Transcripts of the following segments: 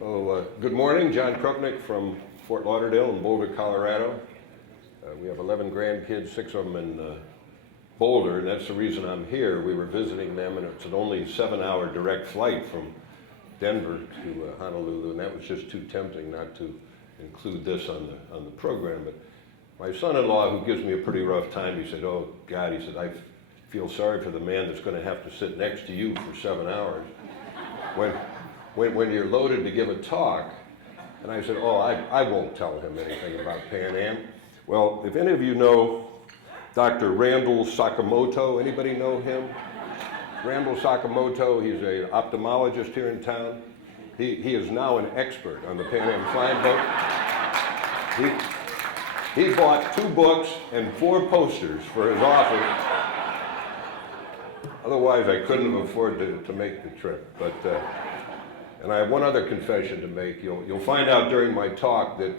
Good morning, Jon Krupnick from Fort Lauderdale in Boulder, Colorado. We have 11 grandkids, 6 of them in Boulder, and that's the reason I'm here. We were visiting them, and it's an only 7-hour direct flight from Denver to Honolulu, and that was just too tempting not to include this on the program. But my son-in-law, who gives me a pretty rough time, he said, "Oh God," he said, "I feel sorry for the man that's going to have to sit next to you for 7 hours when you're loaded to give a talk." And I said, "Oh, I won't tell him anything about Pan Am." Well, if any of you know Dr. Randall Sakamoto, anybody know him? Randall Sakamoto, he's an ophthalmologist here in town. He is now an expert on the Pan Am flying boat. He bought 2 books and 4 posters for his office. Otherwise, I couldn't have afforded to make the trip. But and I have one other confession to make. You'll find out during my talk that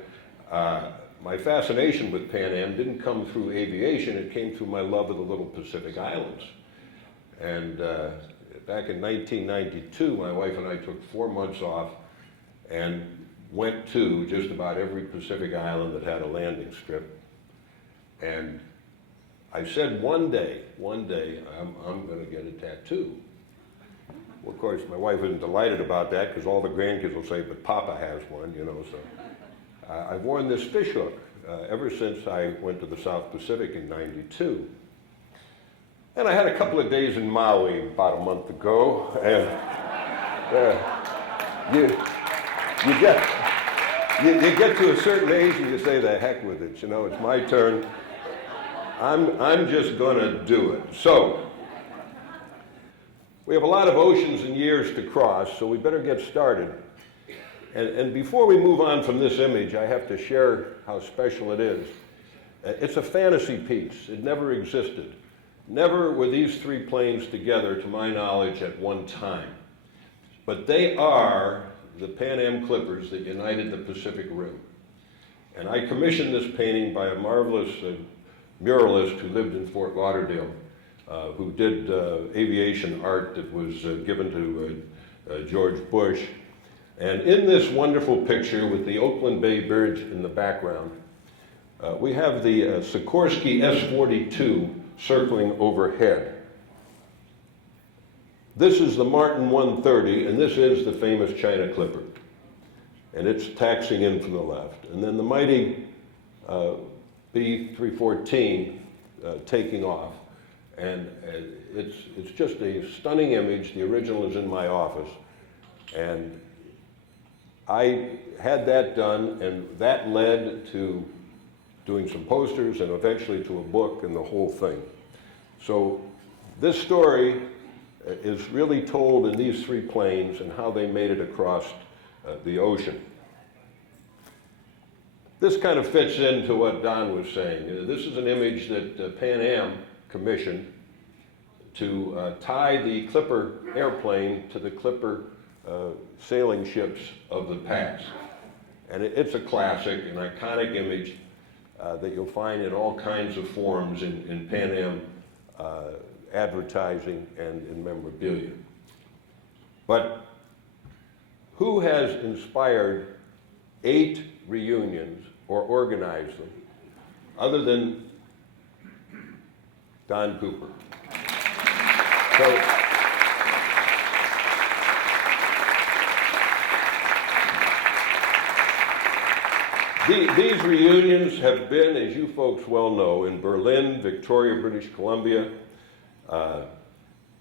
my fascination with Pan Am didn't come through aviation. It came through my love of the little Pacific Islands. And back in 1992, my wife and I took 4 months off and went to just about every Pacific island that had a landing strip. And I said one day, I'm going to get a tattoo. Well, of course, my wife isn't delighted about that because all the grandkids will say, "But Papa has one," you know. So I've worn this fishhook ever since I went to the South Pacific in '92. And I had a couple of days in Maui about a month ago, and you get to a certain age and you say, "The heck with it, you know, it's my turn. I'm just gonna do it." So, we have a lot of oceans and years to cross, so we better get started. And before we move on from this image, I have to share how special it is. It's a fantasy piece. It never existed. Never were these 3 planes together, to my knowledge, at one time. But they are the Pan Am Clippers that united the Pacific Rim. And I commissioned this painting by a marvelous muralist who lived in Fort Lauderdale, who did aviation art that was given to George Bush. And in this wonderful picture with the Oakland Bay Bridge in the background, we have the Sikorsky S-42 circling overhead. This is the Martin 130, and this is the famous China Clipper. And it's taxiing in from the left. And then the mighty B-314 taking off. And it's just a stunning image. The original is in my office. And I had that done, and that led to doing some posters and eventually to a book and the whole thing. So this story is really told in these 3 planes and how they made it across the ocean. This kind of fits into what Don was saying. This is an image that Pan Am commissioned to tie the Clipper airplane to the Clipper sailing ships of the past. And it's a classic, an iconic image that you'll find in all kinds of forms in Pan Am advertising and in memorabilia. But who has inspired 8 reunions or organized them other than Don Cooper? So, these reunions have been, as you folks well know, in Berlin, Victoria, British Columbia,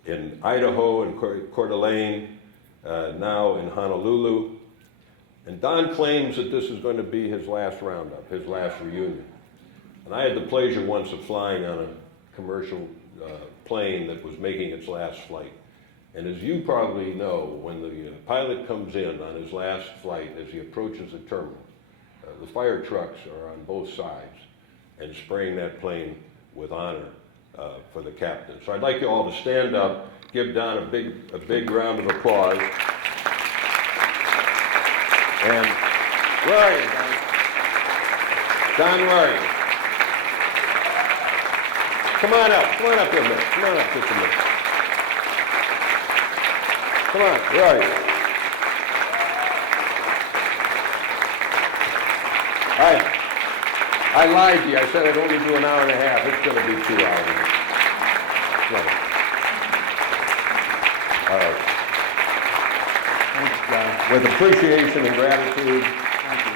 in Idaho and Coeur d'Alene, now in Honolulu. And Don claims that this is going to be his last roundup, his last reunion. And I had the pleasure once of flying on a commercial plane that was making its last flight. And as you probably know, when the pilot comes in on his last flight, as he approaches the terminal, the fire trucks are on both sides and spraying that plane with honor for the captain. So I'd like you all to stand up, give Don a big round of applause. And where are you, Don? Don, where are you? Come on up here a minute. Come on up just a minute. Come on, where are you? I lied to you. I said I'd only do an hour and a half. It's going to be 2 hours. No. All right. Thanks, John. With appreciation and gratitude, Thank you.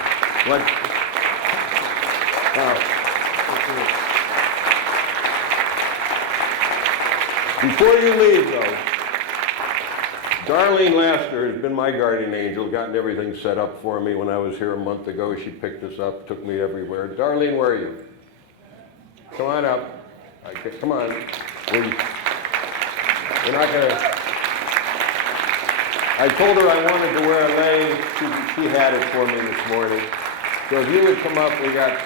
now, before you leave, though, Darlene Laster has been my guardian angel, gotten everything set up for me. When I was here a month ago, she picked us up, took me everywhere. Darlene, where are you? Come on up. Come on. We're not going to... I told her I wanted to wear a lei. She had it for me this morning. So if you would come up, we got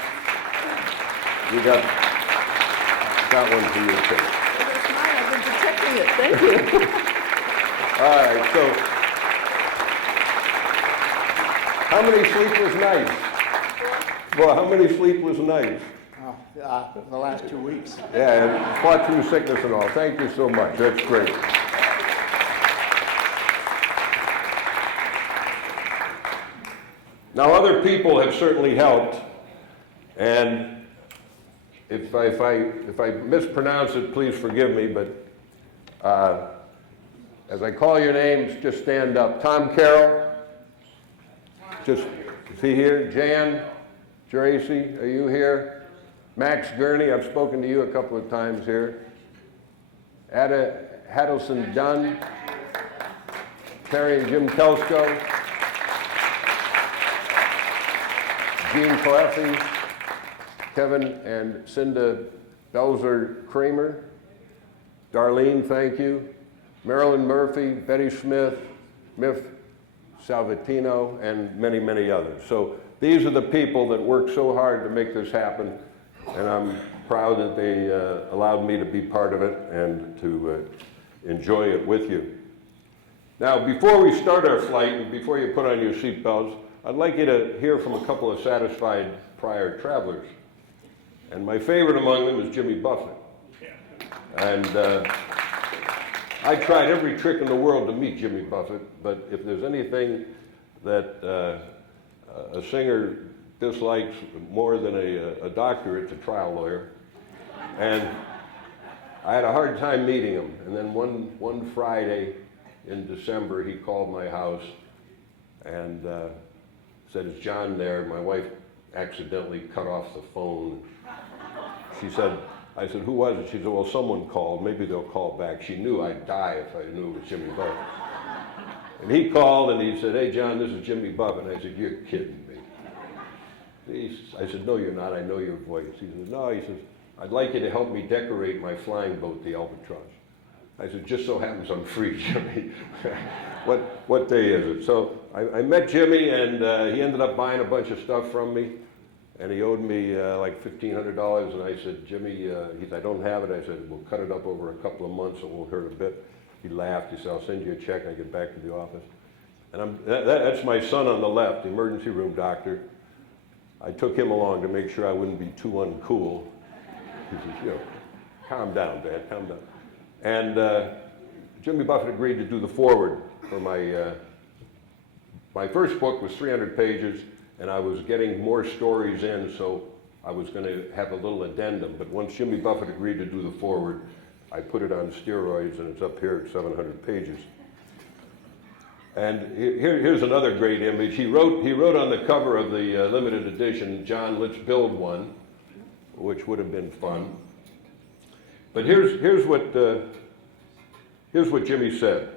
one for you too. Well, that's mine. I've been protecting it. Thank you. All right, so how many sleepless nights? Well, how many sleepless nights? The last 2 weeks. Yeah, and fought through sickness and all. Thank you so much. That's great. Now, other people have certainly helped, and if I mispronounce it, please forgive me, but as I call your names, just stand up. Tom Carroll, is he here? Jan Geraci, are you here? Max Gurney, I've spoken to you a couple of times here. Ada Hadelson Dunn, Terry and Jim Kelsko, Gene Coeffey, Kevin and Cinda Belzer Kramer, Darlene, thank you. Marilyn Murphy, Betty Smith, Miff Salvatino, and many, many others. So these are the people that worked so hard to make this happen, and I'm proud that they allowed me to be part of it and to enjoy it with you. Now, before we start our flight, and before you put on your seatbelts, I'd like you to hear from a couple of satisfied prior travelers. And my favorite among them is Jimmy Buffett. And I tried every trick in the world to meet Jimmy Buffett, but if there's anything that a singer dislikes more than a doctor, it's a trial lawyer. And I had a hard time meeting him. And then one Friday in December, he called my house and said, "Is John there?" My wife accidentally cut off the phone. I said, "Who was it?" She said, "Well, someone called. Maybe they'll call back." She knew I'd die if I knew it was Jimmy Buffett. And he called and he said, "Hey, John, this is Jimmy Buffett." And I said, "You're kidding me." I said, "No, you're not. I know your voice." He said, "No." He says, "I'd like you to help me decorate my flying boat, the Albatross." I said, "Just so happens I'm free, Jimmy." What day is it? So I met Jimmy, and he ended up buying a bunch of stuff from me. And he owed me like $1,500, and I said, "Jimmy," he said, "I don't have it." I said, "We'll cut it up over a couple of months, it won't hurt a bit." He laughed. He said, "I'll send you a check when I get back to the office." And that's my son on the left, the emergency room doctor. I took him along to make sure I wouldn't be too uncool. He says, "Calm down, Dad, calm down." And Jimmy Buffett agreed to do the foreword for my first book was 300 pages. And I was getting more stories in, so I was going to have a little addendum. But once Jimmy Buffett agreed to do the foreword, I put it on steroids, and it's up here at 700 pages. And here's another great image. He wrote on the cover of the limited edition, "John, let's build one," which would have been fun. But here's what Jimmy said.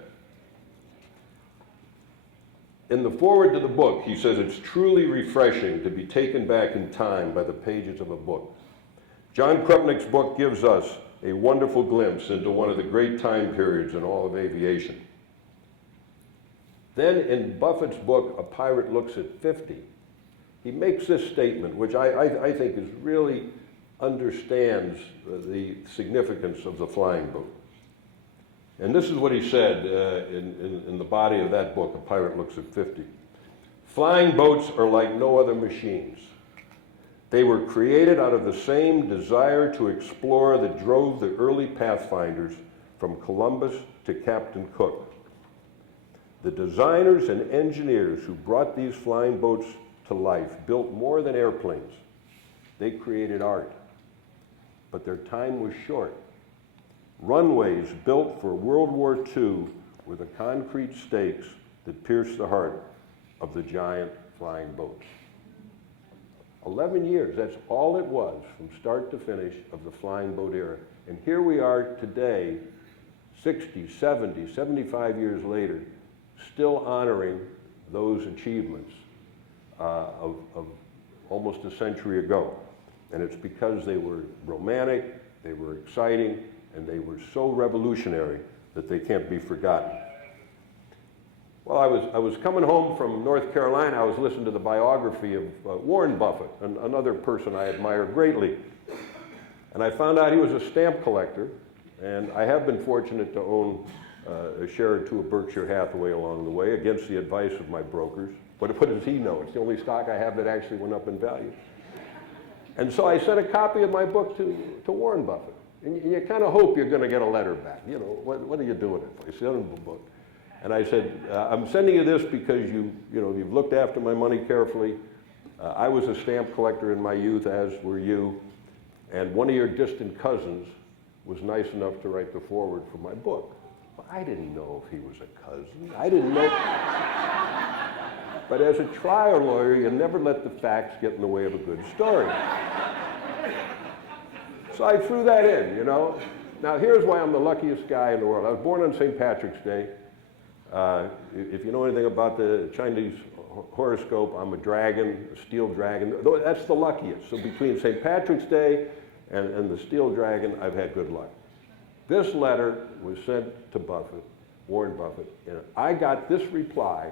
In the foreword to the book, he says, "It's truly refreshing to be taken back in time by the pages of a book. Jon Krupnick's book gives us a wonderful glimpse into one of the great time periods in all of aviation." Then in Buffett's book, A Pirate Looks at 50, he makes this statement, which I think is really understands the significance of the flying boat. And this is what he said in the body of that book, A Pirate Looks at 50. "Flying boats are like no other machines. They were created out of the same desire to explore that drove the early pathfinders from Columbus to Captain Cook. The designers and engineers who brought these flying boats to life built more than airplanes. They created art, but their time was short. Runways built for World War II were the concrete stakes that pierced the heart of the giant flying boats. 11 years, that's all it was from start to finish of the flying boat era. And here we are today, 60, 70, 75 years later, still honoring those achievements of almost a century ago. And it's because they were romantic, they were exciting, and they were so revolutionary that they can't be forgotten. Well, I was coming home from North Carolina. I was listening to the biography of Warren Buffett, another person I admire greatly. And I found out he was a stamp collector, and I have been fortunate to own a share or two of Berkshire Hathaway along the way, against the advice of my brokers. What does he know? It's the only stock I have that actually went up in value. And so I sent a copy of my book to Warren Buffett. And you kind of hope you're going to get a letter back. You know, what are you doing it for? You sent him the book. And I said, I'm sending you this because you've looked after my money carefully. I was a stamp collector in my youth, as were you. And one of your distant cousins was nice enough to write the foreword for my book. Well, I didn't know if he was a cousin. I didn't know. But as a trial lawyer, you never let the facts get in the way of a good story. So I threw that in, you know. Now here's why I'm the luckiest guy in the world. I was born on St. Patrick's Day. If you know anything about the Chinese horoscope, I'm a dragon, a steel dragon. That's the luckiest. So between St. Patrick's Day and the steel dragon, I've had good luck. This letter was sent to Buffett, Warren Buffett, and I got this reply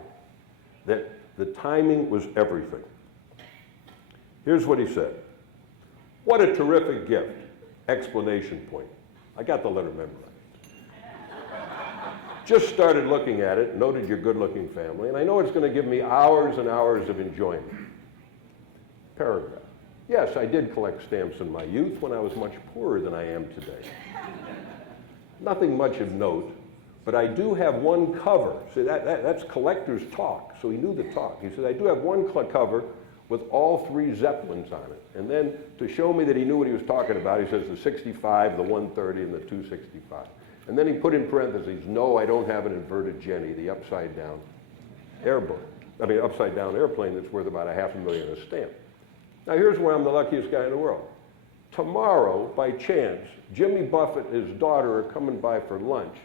that the timing was everything. Here's what he said. What a terrific gift! Exclamation point. I got the letter memorized. Just started looking at it, noted your good-looking family, and I know it's going to give me hours and hours of enjoyment. Paragraph. Yes, I did collect stamps in my youth when I was much poorer than I am today. Nothing much of note, but I do have one cover. See, that's collector's talk, so he knew the talk. He said, I do have one cover with all three Zeppelins on it. And then to show me that he knew what he was talking about, he says the 65, the 130, and the 265. And then he put in parentheses, no, I don't have an inverted Jenny, the upside down airplane that's worth about $500,000 a stamp. Now here's where I'm the luckiest guy in the world. Tomorrow, by chance, Jimmy Buffett and his daughter are coming by for lunch,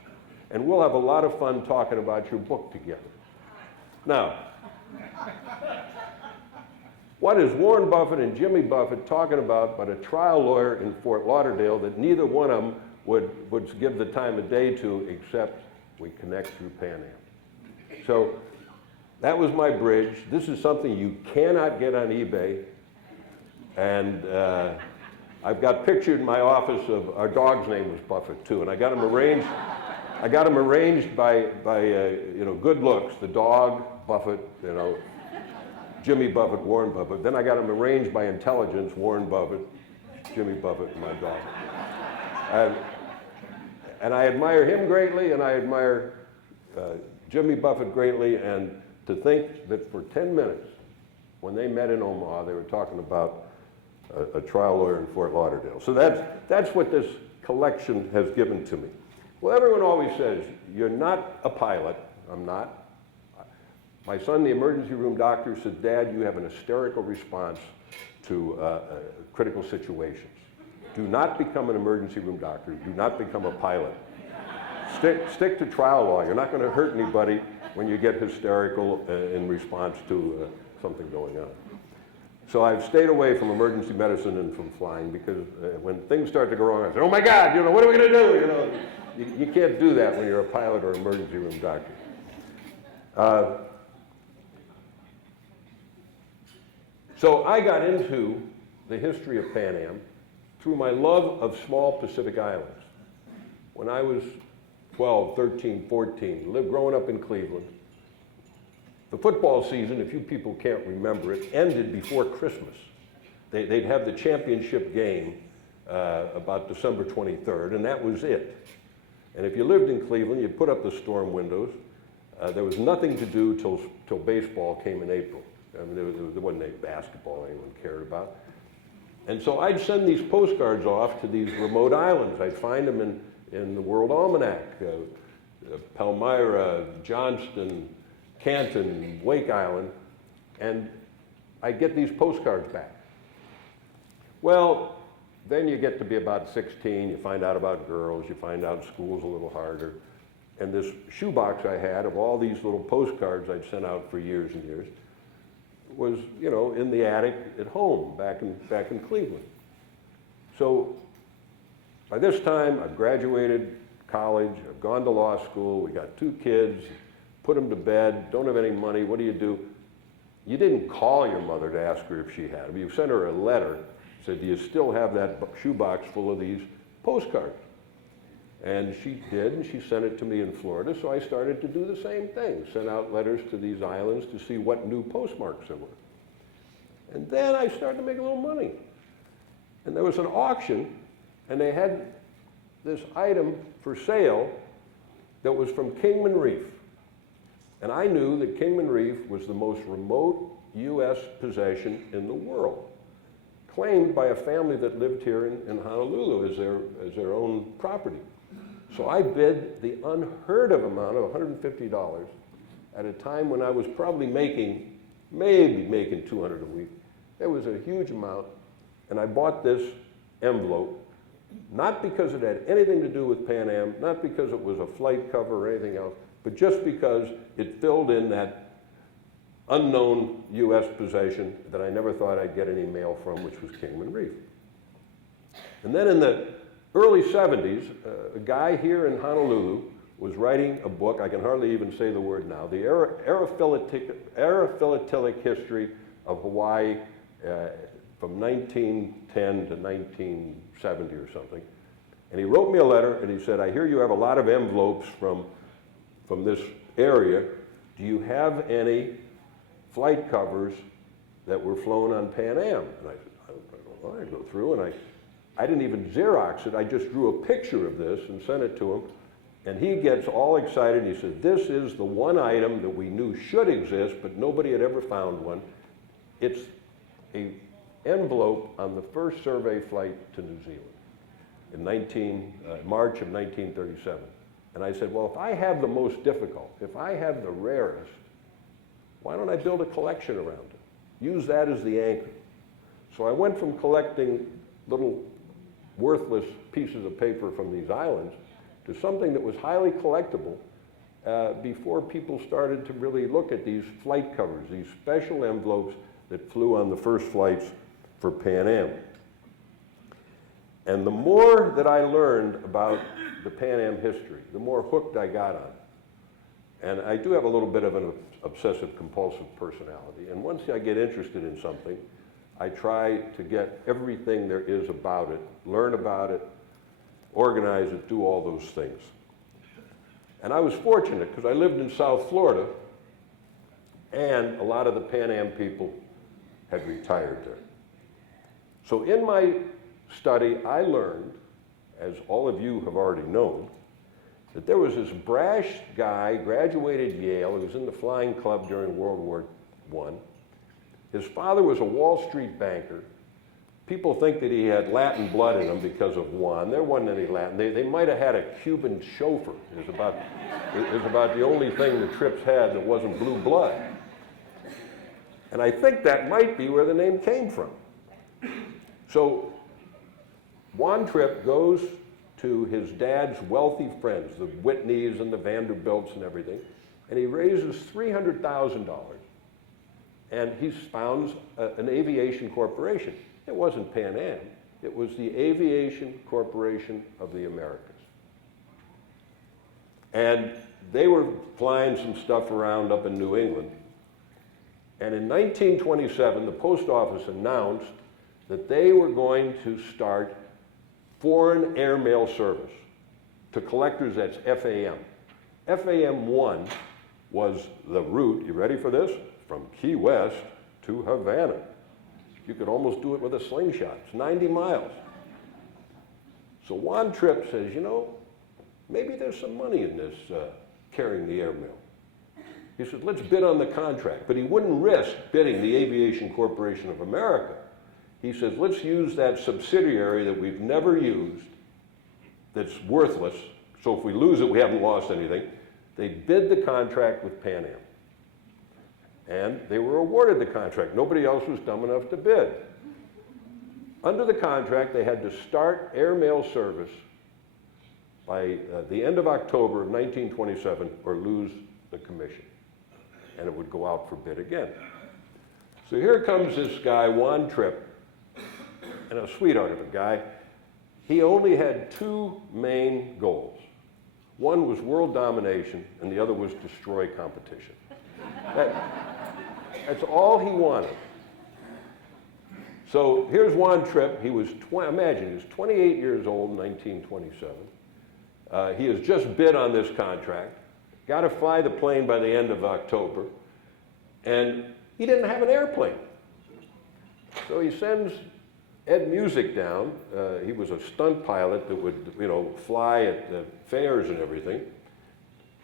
and we'll have a lot of fun talking about your book together. Now, what is Warren Buffett and Jimmy Buffett talking about but a trial lawyer in Fort Lauderdale that neither one of them would give the time of day to, except we connect through Pan Am. So that was my bridge. This is something you cannot get on eBay. And I've got pictured in my office of, our dog's name was Buffett too, and I got him arranged. I got him arranged by good looks. The dog, Buffett, Jimmy Buffett, Warren Buffett. Then I got him arranged by intelligence, Warren Buffett, Jimmy Buffett, and my dog. And I admire him greatly, and I admire Jimmy Buffett greatly, and to think that for 10 minutes, when they met in Omaha, they were talking about a trial lawyer in Fort Lauderdale. So that's what this collection has given to me. Well, everyone always says, you're not a pilot. I'm not. My son, the emergency room doctor, said, Dad, you have an hysterical response to critical situations. Do not become an emergency room doctor. Do not become a pilot. Stick to trial law. You're not going to hurt anybody when you get hysterical in response to something going on. So I've stayed away from emergency medicine and from flying because when things start to go wrong, I say, oh my God, what are we going to do? You can't do that when you're a pilot or emergency room doctor. So I got into the history of Pan Am through my love of small Pacific islands. When I was 12, 13, 14, growing up in Cleveland, the football season, if you people can't remember it, ended before Christmas. They'd have the championship game about December 23rd, and that was it. And if you lived in Cleveland, you'd put up the storm windows. There was nothing to do till baseball came in April. I mean, there wasn't any basketball anyone cared about. And so I'd send these postcards off to these remote islands. I'd find them in the World Almanac, Palmyra, Johnston, Canton, Wake Island, and I'd get these postcards back. Well, then you get to be about 16, you find out about girls, you find out school's a little harder. And this shoebox I had of all these little postcards I'd sent out for years and years was, you know, in the attic at home, back in Cleveland. So by this time, I've graduated college, I've gone to law school, we got 2 kids, put them to bed, don't have any money, what do? You didn't call your mother to ask her if she had them. You sent her a letter, said, do you still have that shoebox full of these postcards? And she did, and she sent it to me in Florida, so I started to do the same thing, send out letters to these islands to see what new postmarks there were. And then I started to make a little money. And there was an auction, and they had this item for sale that was from Kingman Reef. And I knew that Kingman Reef was the most remote U.S. possession in the world, claimed by a family that lived here in Honolulu as their own property. So I bid the unheard of amount of $150 at a time when I was probably maybe making $200 a week. It was a huge amount, and I bought this envelope, not because it had anything to do with Pan Am, not because it was a flight cover or anything else, but just because it filled in that unknown U.S. possession that I never thought I'd get any mail from, which was Kingman Reef. And then in the early 70s, a guy here in Honolulu was writing a book, I can hardly even say the word now, the Aerophilatelic History of Hawaii from 1910 to 1970 or something. And he wrote me a letter and he said, I hear you have a lot of envelopes from this area. Do you have any flight covers that were flown on Pan Am? And I said, I don't know. I go through and I didn't even Xerox it. I just drew a picture of this and sent it to him. And he gets all excited. He said, this is the one item that we knew should exist, but nobody had ever found one. It's an envelope on the first survey flight to New Zealand in March of 1937. And I said, well, if I have the most difficult, if I have the rarest, why don't I build a collection around it? Use that as the anchor. So I went from collecting little worthless pieces of paper from these islands to something that was highly collectible before people started to really look at these flight covers, these special envelopes that flew on the first flights for Pan Am. And the more that I learned about the Pan Am history, the more hooked I got on it. And I do have a little bit of an obsessive-compulsive personality. And once I get interested in something, I try to get everything there is about it, learn about it, organize it, do all those things. And I was fortunate because I lived in South Florida and a lot of the Pan Am people had retired there. So in my study, I learned, as all of you have already known, that there was this brash guy, graduated Yale, he was in the Flying Club during World War I. His father was a Wall Street banker. People think that he had Latin blood in him because of Juan. There wasn't any Latin. They might have had a Cuban chauffeur. It was about the only thing the Trips had that wasn't blue blood. And I think that might be where the name came from. So Juan Tripp goes to his dad's wealthy friends, the Whitneys and the Vanderbilts and everything, and he raises $300,000. And he founds an aviation corporation. It wasn't Pan Am. It was the Aviation Corporation of the Americas. And they were flying some stuff around up in New England. And in 1927, the post office announced that they were going to start foreign airmail service to collectors. That's FAM. FAM-1 was the route, you ready for this? From Key West to Havana. You could almost do it with a slingshot. It's 90 miles. So Juan Tripp says, you know, maybe there's some money in this carrying the airmail. He said, let's bid on the contract. But he wouldn't risk bidding the Aviation Corporation of America. He says, let's use that subsidiary that we've never used, that's worthless, so if we lose it, we haven't lost anything. They bid the contract with Pan Am. And they were awarded the contract. Nobody else was dumb enough to bid. Under the contract, they had to start airmail service by the end of October of 1927 or lose the commission. And it would go out for bid again. So here comes this guy, Jon Krupnick, and a sweetheart of a guy. He only had two main goals. One was world domination, and the other was destroy competition. That's all he wanted. So here's Jon Krupnick. He was, imagine, he was 28 years old in 1927. He has just bid on this contract, got to fly the plane by the end of October, and he didn't have an airplane. So he sends Ed Music down. He was a stunt pilot that would, fly at the fairs and everything.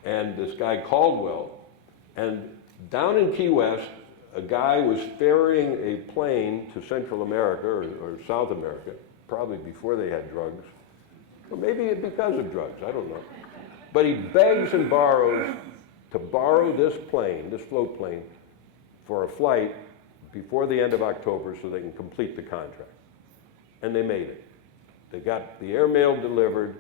And this guy Caldwell. And down in Key West, a guy was ferrying a plane to Central America or South America, probably before they had drugs. Or maybe because of drugs, I don't know. But he begs and borrows to borrow this plane, this float plane, for a flight before the end of October so they can complete the contract. And they made it. They got the airmail delivered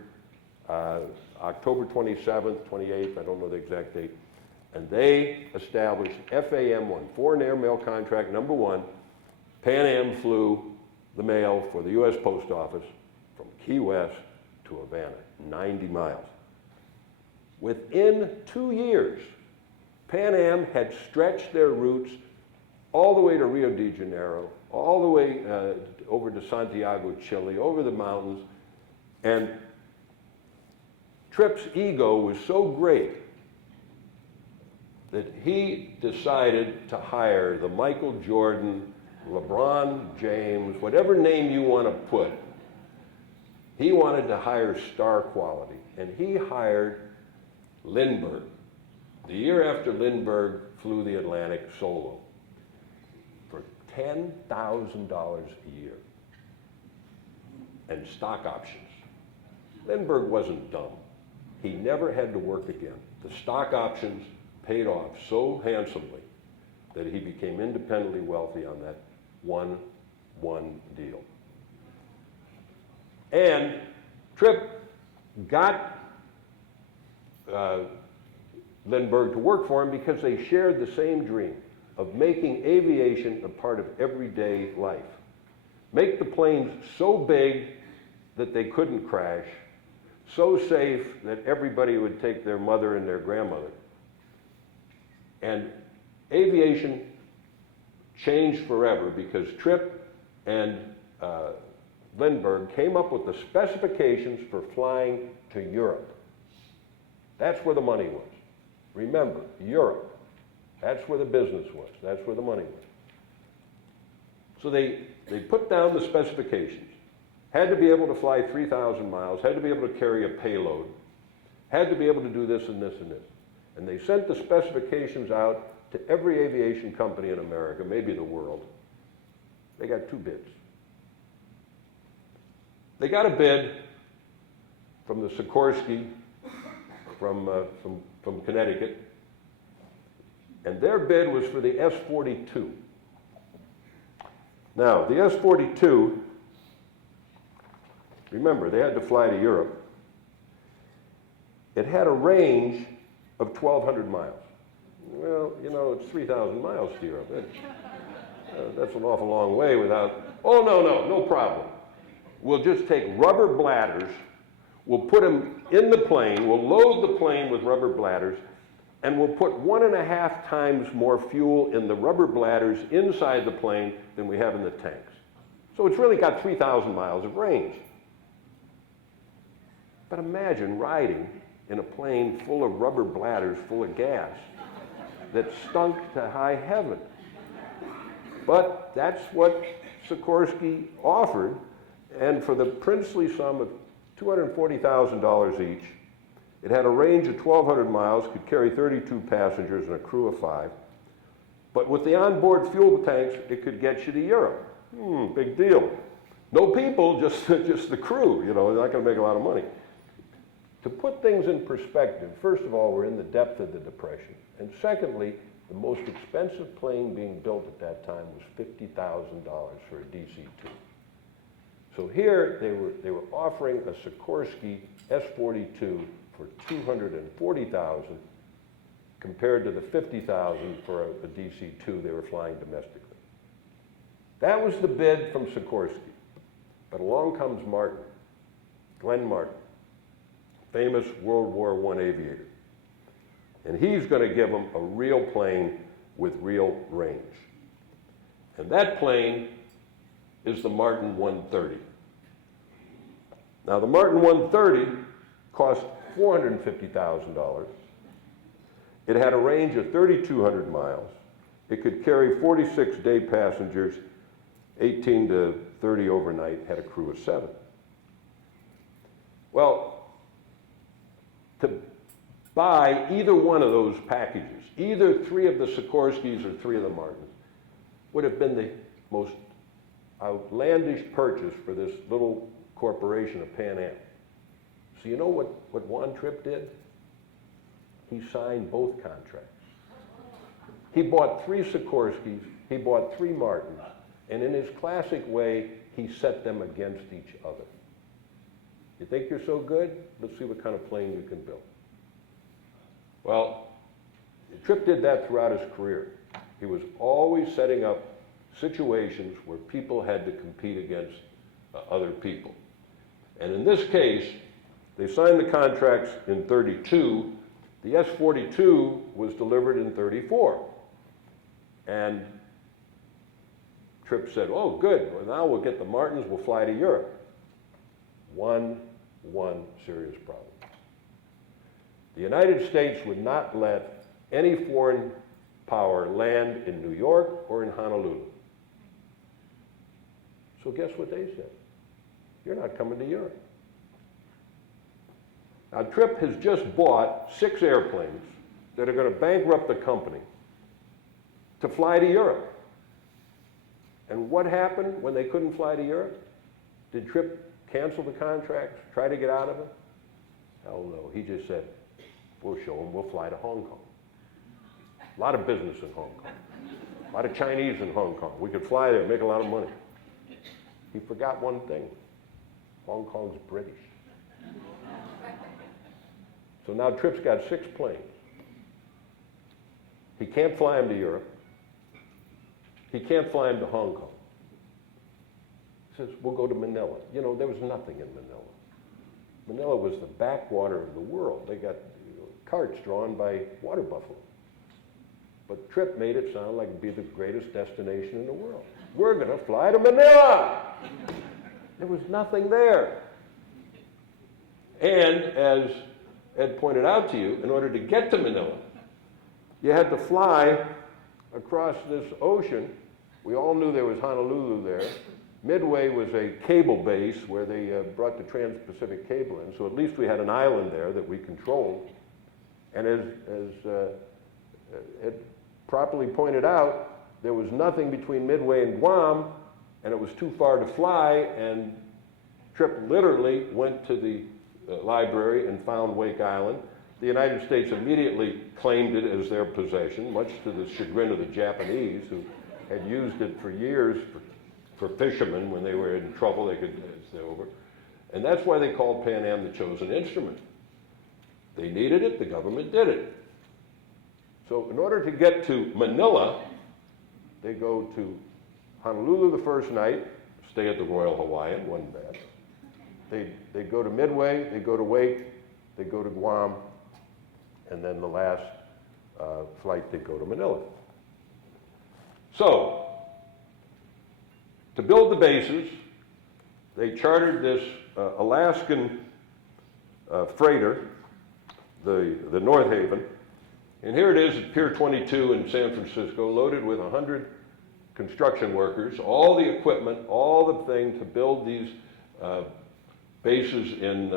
October 27th, 28th, I don't know the exact date. And they established FAM1, Foreign Airmail Contract number 1. Pan Am flew the mail for the U.S. Post Office from Key West to Havana, 90 miles. Within 2 years, Pan Am had stretched their routes all the way to Rio de Janeiro, all the way over to Santiago, Chile, over the mountains. And Tripp's ego was so great that he decided to hire the Michael Jordan, LeBron James, whatever name you want to put. He wanted to hire star quality, and he hired Lindbergh. The year after Lindbergh flew the Atlantic solo for $10,000 a year and stock options. Lindbergh wasn't dumb. He never had to work again. The stock options paid off so handsomely that he became independently wealthy on that one deal. And Tripp got Lindbergh to work for him because they shared the same dream of making aviation a part of everyday life. Make the planes so big that they couldn't crash, so safe that everybody would take their mother and their grandmother. And aviation changed forever because Tripp and Lindbergh came up with the specifications for flying to Europe. That's where the money was. Remember, Europe. That's where the business was. That's where the money was. So they put down the specifications. Had to be able to fly 3,000 miles, had to be able to carry a payload, had to be able to do this and this and this. And they sent the specifications out to every aviation company in America, maybe the world. They got 2 bids. They got a bid from the Sikorsky from Connecticut, and their bid was for the S-42. Now, the S-42, remember, they had to fly to Europe. It had a range of 1,200 miles. Well, it's 3,000 miles to Europe. That's an awful long way without, oh, no problem. We'll just take rubber bladders, we'll put them in the plane, we'll load the plane with rubber bladders, and we'll put 1.5 times more fuel in the rubber bladders inside the plane than we have in the tanks. So it's really got 3,000 miles of range. But imagine riding in a plane full of rubber bladders full of gas that stunk to high heaven. But that's what Sikorsky offered, and for the princely sum of $240,000 each, It had a range of 1,200 miles, could carry 32 passengers and a crew of 5. But with the onboard fuel tanks, it could get you to Europe. Big deal. No people, just the crew, you know, they're not going to make a lot of money. To put things in perspective, first of all, we're in the depth of the Depression. And secondly, the most expensive plane being built at that time was $50,000 for a DC-2. So here they were offering a Sikorsky S-42 for $240,000 compared to the $50,000 for a DC-2 they were flying domestically. That was the bid from Sikorsky. But along comes Martin, Glenn Martin, famous World War I aviator. And he's going to give them a real plane with real range. And that plane is the Martin 130. Now the Martin 130 cost $450,000. It had a range of 3,200 miles. It could carry 46 day passengers, 18 to 30 overnight, had a crew of 7. Well, to buy either one of those packages, either 3 of the Sikorskys or 3 of the Martins, would have been the most outlandish purchase for this little corporation of Pan Am. So you know what Jon Tripp did? He signed both contracts. He bought 3 Sikorskys, he bought 3 Martins, and in his classic way, he set them against each other. You think you're so good? Let's see what kind of plane you can build. Well, Tripp did that throughout his career. He was always setting up situations where people had to compete against other people. And in this case, they signed the contracts in 32. The S-42 was delivered in 34. And Tripp said, oh, good, well, now we'll get the Martins, we'll fly to Europe. One serious problem. The United States would not let any foreign power land in New York or in Honolulu. So guess what they said? You're not coming to Europe. Now, Tripp has just bought 6 airplanes that are going to bankrupt the company to fly to Europe. And what happened when they couldn't fly to Europe? Did Tripp cancel the contracts, try to get out of it? Hell no. He just said, we'll show them, we'll fly to Hong Kong. A lot of business in Hong Kong. A lot of Chinese in Hong Kong. We could fly there, make a lot of money. He forgot one thing. Hong Kong's British. So now Tripp's got 6 planes. He can't fly them to Europe. He can't fly them to Hong Kong. He says, we'll go to Manila. You know, there was nothing in Manila. Manila was the backwater of the world. They got carts drawn by water buffalo. But Tripp made it sound like it'd be the greatest destination in the world. We're going to fly to Manila. There was nothing there. And as Ed pointed out to you, in order to get to Manila, you had to fly across this ocean. We all knew there was Honolulu there. Midway was a cable base where they brought the Trans-Pacific cable in, so at least we had an island there that we controlled. And as Ed properly pointed out, there was nothing between Midway and Guam, and it was too far to fly, and Tripp literally went to the library and found Wake Island. The United States immediately claimed it as their possession, much to the chagrin of the Japanese, who had used it for years for fishermen. When they were in trouble, they could stay over. And that's why they called Pan Am the chosen instrument. They needed it, the government did it. So in order to get to Manila, they go to Honolulu the first night, stay at the Royal Hawaiian, wasn't bad. They go to Midway, they go to Wake, they go to Guam, and then the last flight they go to Manila. So, to build the bases, they chartered this Alaskan freighter, the North Haven, and here it is at Pier 22 in San Francisco, loaded with 100 construction workers, all the equipment, all the thing to build these bases in,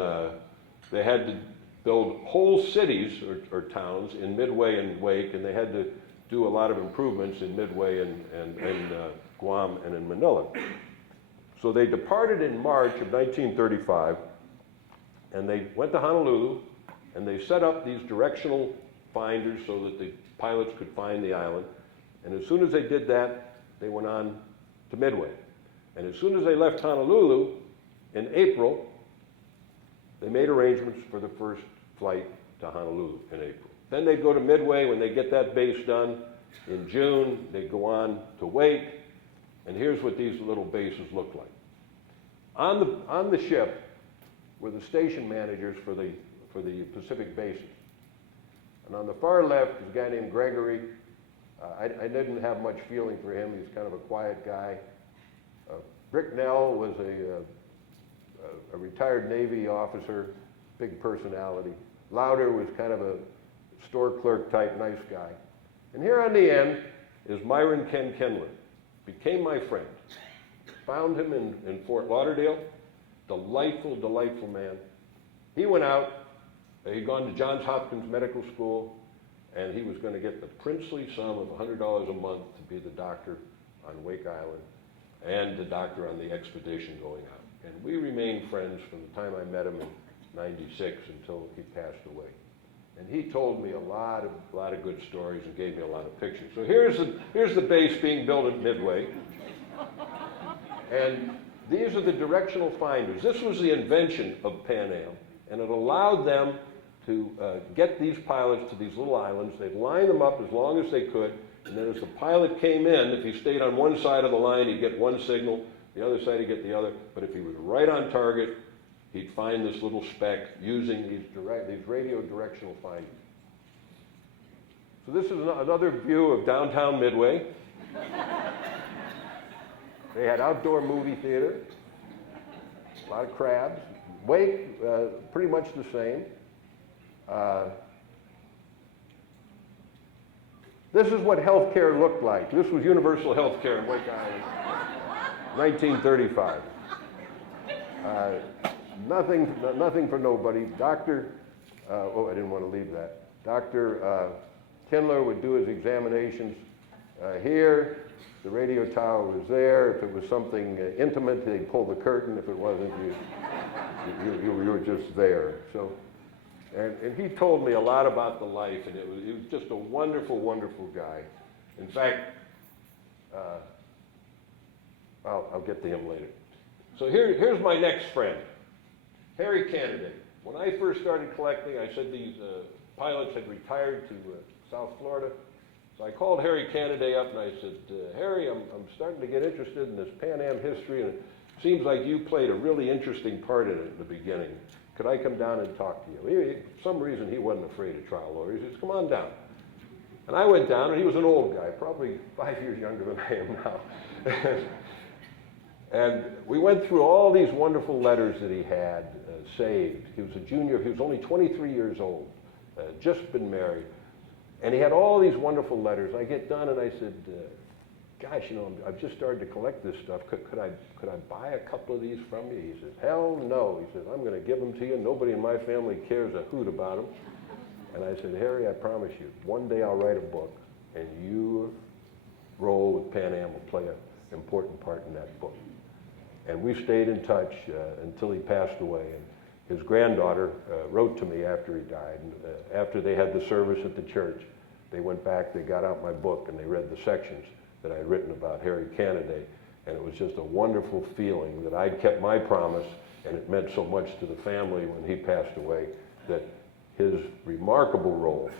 they had to build whole cities or towns in Midway and Wake, and they had to do a lot of improvements in Midway and Guam and in Manila. So they departed in March of 1935, and they went to Honolulu, and they set up these directional finders so that the pilots could find the island. And as soon as they did that, they went on to Midway. And as soon as they left Honolulu in April, they made arrangements for the first flight to Honolulu in April. Then they'd go to Midway. When they get that base done in June, they'd go on to Wake. And here's what these little bases look like. On the ship were the station managers for the Pacific bases. And on the far left is a guy named Gregory. I didn't have much feeling for him. He's kind of a quiet guy. Bricknell was a retired Navy officer, big personality. Lauder was kind of a store clerk type, nice guy. And here on the end is Myron Ken Kendler. Became my friend. Found him in Fort Lauderdale. Delightful, delightful man. He went out. He'd gone to Johns Hopkins Medical School, and he was going to get the princely sum of $100 a month to be the doctor on Wake Island and the doctor on the expedition going out. And we remained friends from the time I met him in '96 until he passed away. And he told me a lot of good stories and gave me a lot of pictures. So here's the base being built at Midway. And these are the directional finders. This was the invention of Pan Am, and it allowed them to get these pilots to these little islands. They'd line them up as long as they could, and then as the pilot came in, if he stayed on one side of the line, he'd get one signal, the other side he'd get the other, but if he was right on target, he'd find this little speck using these radio directional finders. So this is another view of downtown Midway. They had outdoor movie theater, a lot of crabs. Wake, pretty much the same. This is what healthcare looked like. This was universal healthcare in Wake Island, 1935. Nothing for nobody. I didn't want to leave that. Dr. Kindler would do his examinations here. The radio tower was there. If it was something intimate, they'd pull the curtain. If it wasn't, you were just there. So, and he told me a lot about the life, and he was just a wonderful, wonderful guy. In fact, I'll get to him later. So here's my next friend, Harry Candidate. When I first started collecting, I said these pilots had retired to South Florida. So I called Harry Candidate up and I said, Harry, I'm starting to get interested in this Pan Am history, and it seems like you played a really interesting part in it in the beginning. Could I come down and talk to you? For some reason, he wasn't afraid of trial lawyers. He said, come on down. And I went down, and he was an old guy, probably 5 years younger than I am now. And we went through all these wonderful letters that he had saved. He was a junior. He was only 23 years old, just been married. And he had all these wonderful letters. I get done and I said, gosh, I've just started to collect this stuff. Could I buy a couple of these from you? He says, hell no. He says, I'm going to give them to you. Nobody in my family cares a hoot about them. And I said, Harry, I promise you, one day I'll write a book, and your role with Pan Am will play an important part in that book. And we stayed in touch until he passed away. And his granddaughter wrote to me after he died. And, after they had the service at the church, they went back, they got out my book, and they read the sections that I had written about Harry Candidate. And it was just a wonderful feeling that I'd kept my promise, and it meant so much to the family when he passed away that his remarkable role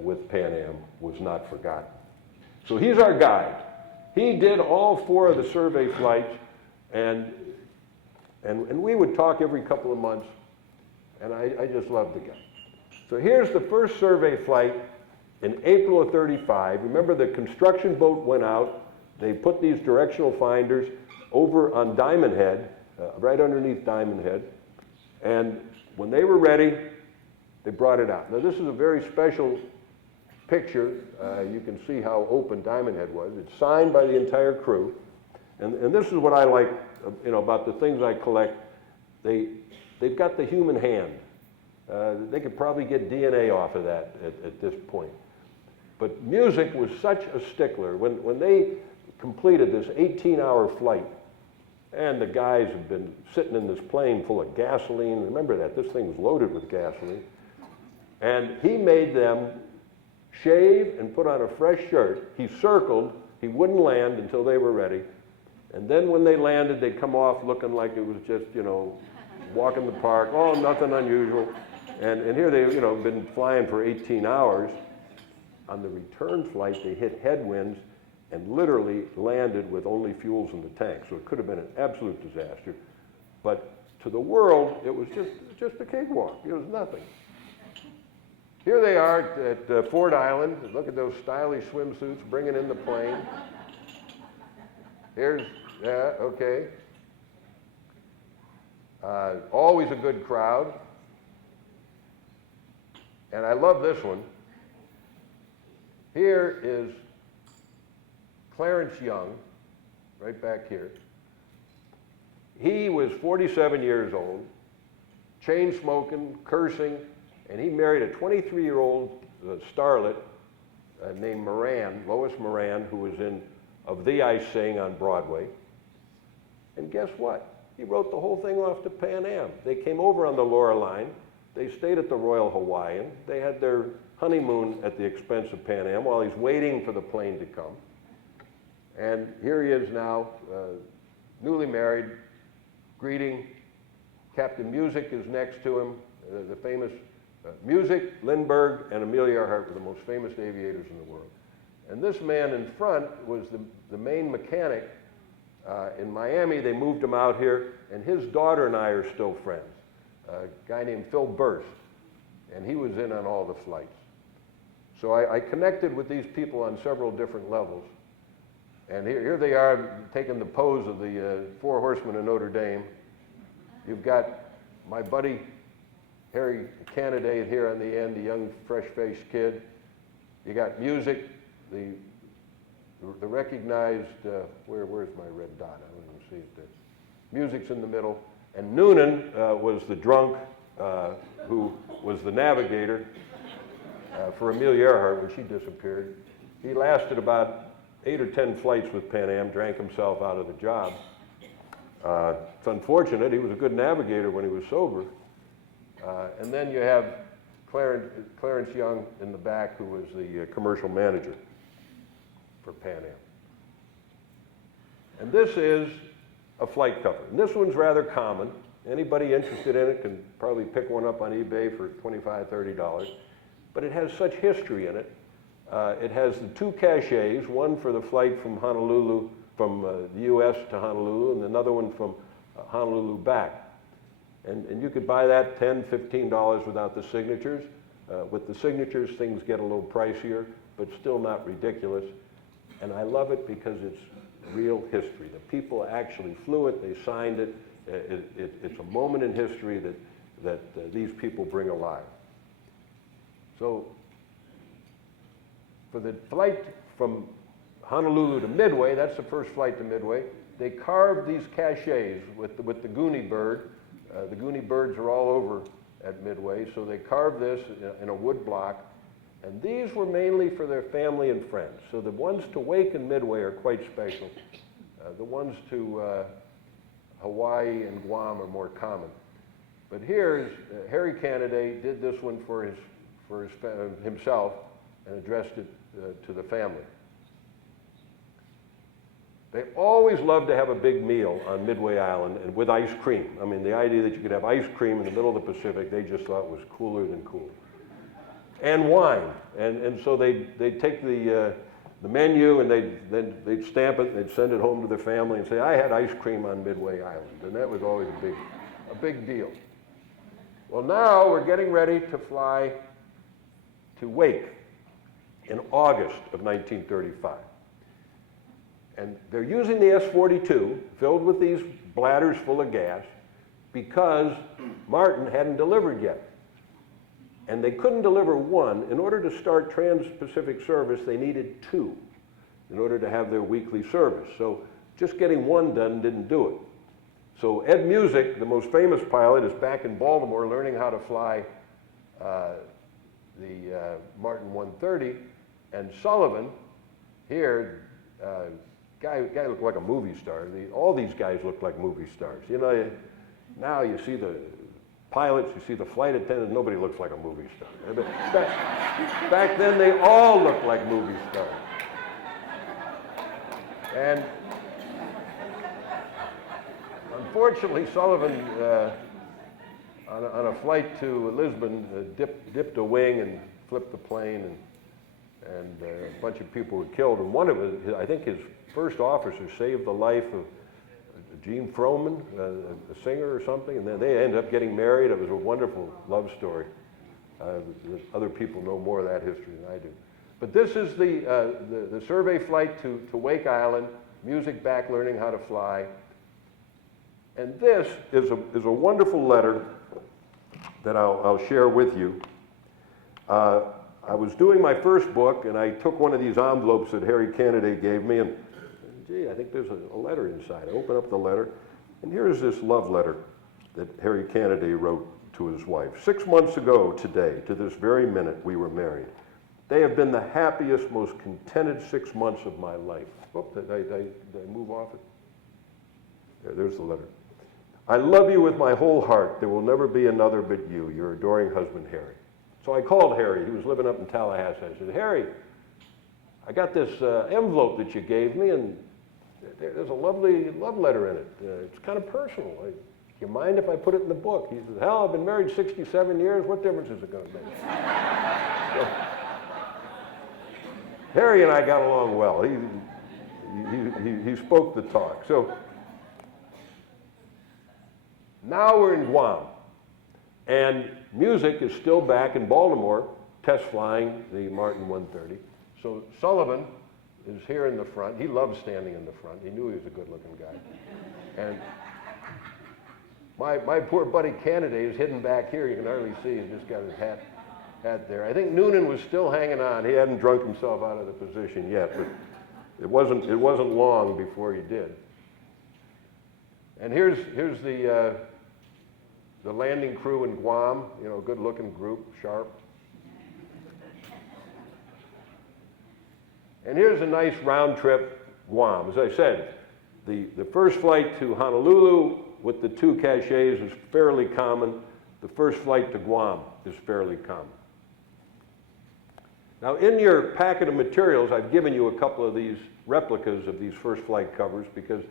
with Pan Am was not forgotten. So he's our guide. He did all 4 of the survey flights, and we would talk every couple of months, and I just loved the guy. So here's the first survey flight in April of '35. Remember, the construction boat went out. They put these directional finders over on Diamond Head, right underneath Diamond Head, and when they were ready, they brought it out. Now, this is a very special picture. You can see how open Diamond Head was. It's signed by the entire crew. And this is what I like, about the things I collect. They've got the human hand. They could probably get DNA off of that at this point. But music was such a stickler. When they completed this 18-hour flight, and the guys had been sitting in this plane full of gasoline. Remember that, this thing was loaded with gasoline. And he made them shave and put on a fresh shirt. He circled, he wouldn't land until they were ready. And then when they landed, they'd come off looking like it was just, you know, walking the park, oh, nothing unusual. And here they, you know, been flying for 18 hours. On the return flight, they hit headwinds and literally landed with only fuels in the tank. So it could have been an absolute disaster. But to the world, it was just a cakewalk. It was nothing. Here they are at Ford Island. Look at those stylish swimsuits bringing in the plane. Here's, yeah, okay. Always a good crowd. And I love this one. Here is Clarence Young, right back here. He was 47 years old, chain smoking, cursing, and he married a 23-year-old starlet named Moran, Lois Moran, who was in Of Thee I Sing on Broadway. And guess what? He wrote the whole thing off to Pan Am. They came over on the Laura line. They stayed at the Royal Hawaiian. They had their honeymoon at the expense of Pan Am while he's waiting for the plane to come. And here he is now, newly married, greeting. Captain Music is next to him, the famous Music, Lindbergh, and Amelia Earhart were the most famous aviators in the world. And this man in front was the main mechanic in Miami. They moved him out here, and his daughter and I are still friends. A guy named Phil Burst, and he was in on all the flights. So I connected with these people on several different levels. And here they are taking the pose of the Four Horsemen of Notre Dame. You've got my buddy Harry Candidate here on the end, a young, fresh-faced kid. You got Music, the recognized, where's my red dot? I don't even see it there. Music's in the middle. And Noonan was the drunk who was the navigator for Amelia Earhart when she disappeared. He lasted about 8 or 10 flights with Pan Am, drank himself out of the job. It's unfortunate, he was a good navigator when he was sober. And then you have Clarence Young in the back, who was the commercial manager for Pan Am. And this is a flight cover. And this one's rather common. Anybody interested in it can probably pick one up on eBay for $25, $30. But it has such history in it. It has the 2 cachets, one for the flight from Honolulu, from the US to Honolulu, and another one from Honolulu back. And you could buy that $10, $15 without the signatures. With the signatures, things get a little pricier, but still not ridiculous. And I love it because it's real history. The people actually flew it, they signed it. It's a moment in history that these people bring alive. So for the flight from Honolulu to Midway, that's the first flight to Midway, they carved these cachets with the Goonie bird. The Goonie birds are all over at Midway, so they carved this in a wood block, and these were mainly for their family and friends. So the ones to Wake and Midway are quite special. The ones to Hawaii and Guam are more common. But here's Harry Candidate did this one for himself and addressed it to the family. They always loved to have a big meal on Midway Island and with ice cream. I mean, the idea that you could have ice cream in the middle of the Pacific, they just thought was cooler than cool. And wine. And so they'd take the menu and they'd stamp it and they'd send it home to their family and say, I had ice cream on Midway Island. And that was always a big deal. Well, now we're getting ready to fly to Wake in August of 1935. And they're using the S-42 filled with these bladders full of gas because Martin hadn't delivered yet. And they couldn't deliver one. In order to start trans-Pacific service, they needed 2 in order to have their weekly service. So just getting one done didn't do it. So Ed Music, the most famous pilot, is back in Baltimore learning how to fly the Martin 130, and Sullivan here, guy looked like a movie star. All these guys look like movie stars. You know, now you see the pilots, you see the flight attendants, nobody looks like a movie star. But back then, they all looked like movie stars. And unfortunately, Sullivan, on a flight to Lisbon, dipped a wing and flipped the plane, and a bunch of people were killed. And one of it, I think his first officer saved the life of Gene Froman, a singer or something, and then they ended up getting married. It was a wonderful love story. Other people know more of that history than I do. But this is the survey flight to Wake Island, music back, learning how to fly. And this is a wonderful letter that I'll share with you. I was doing my first book, and I took one of these envelopes that Harry Kennedy gave me, and gee, I think there's a letter inside. I open up the letter, and here's this love letter that Harry Kennedy wrote to his wife. 6 months ago today, to this very minute, we were married. They have been the happiest, most contented 6 months of my life. Whoop, did I move off it? There's the letter. I love you with my whole heart. There will never be another but you, your adoring husband, Harry. So I called Harry. He was living up in Tallahassee. I said, Harry, I got this envelope that you gave me, and there's a lovely love letter in it. It's kind of personal. Do you mind if I put it in the book? He said, hell, I've been married 67 years. What difference is it going to make? So, Harry and I got along well. He spoke the talk. So now we're in Guam, and music is still back in Baltimore, test flying the Martin 130. So Sullivan is here in the front. He loves standing in the front. He knew he was a good-looking guy. And my poor buddy Kennedy is hidden back here. You can hardly see. He's just got his hat there. I think Noonan was still hanging on. He hadn't drunk himself out of the position yet, but it wasn't long before he did. And here's the landing crew in Guam. You know, good-looking group, sharp. And here's a nice round trip Guam. As I said, the first flight to Honolulu with the 2 cachets is fairly common. The first flight to Guam is fairly common. Now, in your packet of materials, I've given you a couple of these replicas of these first flight covers because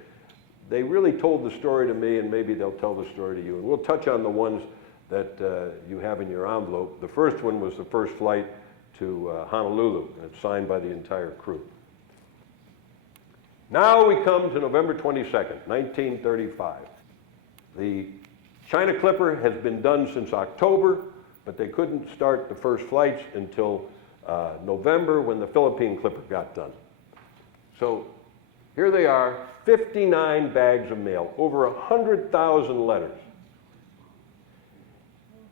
they really told the story to me, and maybe they'll tell the story to you. And we'll touch on the ones that you have in your envelope. The first one was the first flight to Honolulu, and it's signed by the entire crew. Now we come to November 22nd, 1935. The China Clipper has been done since October, but they couldn't start the first flights until November when the Philippine Clipper got done. So here they are, 59 bags of mail, over 100,000 letters.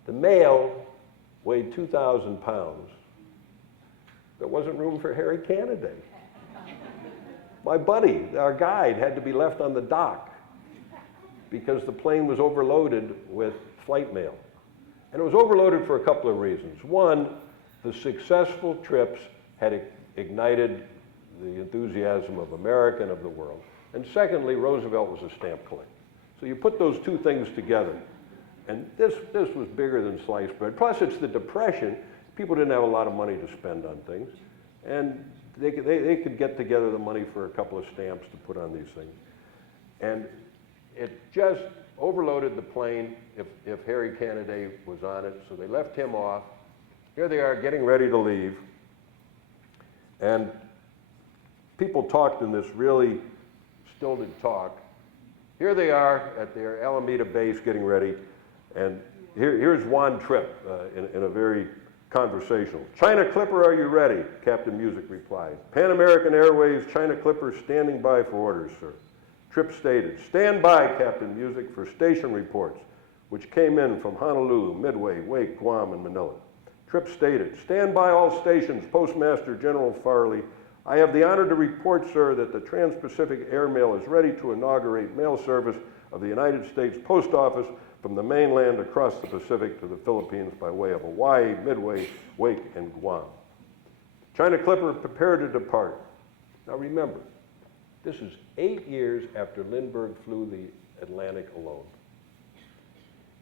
The mail weighed 2,000 pounds. There wasn't room for Harry Kennedy. My buddy, our guide, had to be left on the dock because the plane was overloaded with flight mail. And it was overloaded for a couple of reasons. One, the successful trips had ignited the enthusiasm of America and of the world. And secondly, Roosevelt was a stamp collector. So you put those two things together, and this was bigger than sliced bread. Plus, it's the Depression. People didn't have a lot of money to spend on things, and they could get together the money for a couple of stamps to put on these things. And it just overloaded the plane if Harry Kennedy was on it, so they left him off. Here they are getting ready to leave, and people talked in this really stilted talk. Here they are at their Alameda base getting ready, and here's Juan Tripp in a very conversational. China Clipper, are you ready? Captain Music replied. Pan American Airways, China Clipper standing by for orders, sir. Tripp stated, stand by, Captain Music, for station reports, which came in from Honolulu, Midway, Wake, Guam, and Manila. Tripp stated, stand by all stations, Postmaster General Farley. I have the honor to report, sir, that the Trans-Pacific Airmail is ready to inaugurate mail service of the United States Post Office from the mainland across the Pacific to the Philippines by way of Hawaii, Midway, Wake, and Guam. China Clipper prepared to depart. Now remember, this is 8 years after Lindbergh flew the Atlantic alone.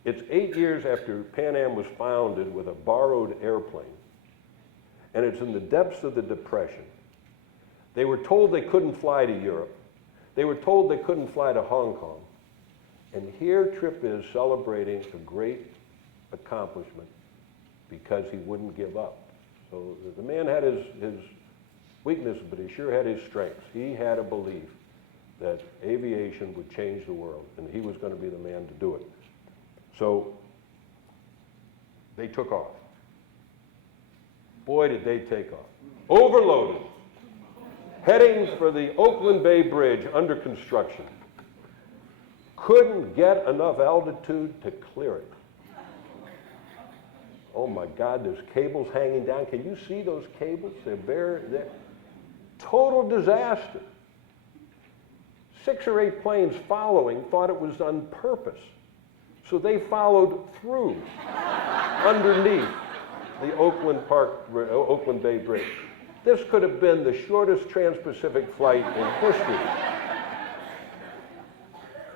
It's 8 years after Pan Am was founded with a borrowed airplane, and it's in the depths of the Depression. They were told they couldn't fly to Europe. They were told they couldn't fly to Hong Kong. And here Tripp is celebrating a great accomplishment because he wouldn't give up. So the man had his weaknesses, but he sure had his strengths. He had a belief that aviation would change the world, and he was going to be the man to do it. So they took off. Boy, did they take off. Overloaded. Heading for the Oakland Bay Bridge under construction. Couldn't get enough altitude to clear it. Oh my God, there's cables hanging down. Can you see those cables? They're total disaster. 6 or 8 planes following thought it was on purpose. So they followed through underneath the Oakland Bay Bridge. This could have been the shortest trans-Pacific flight in history.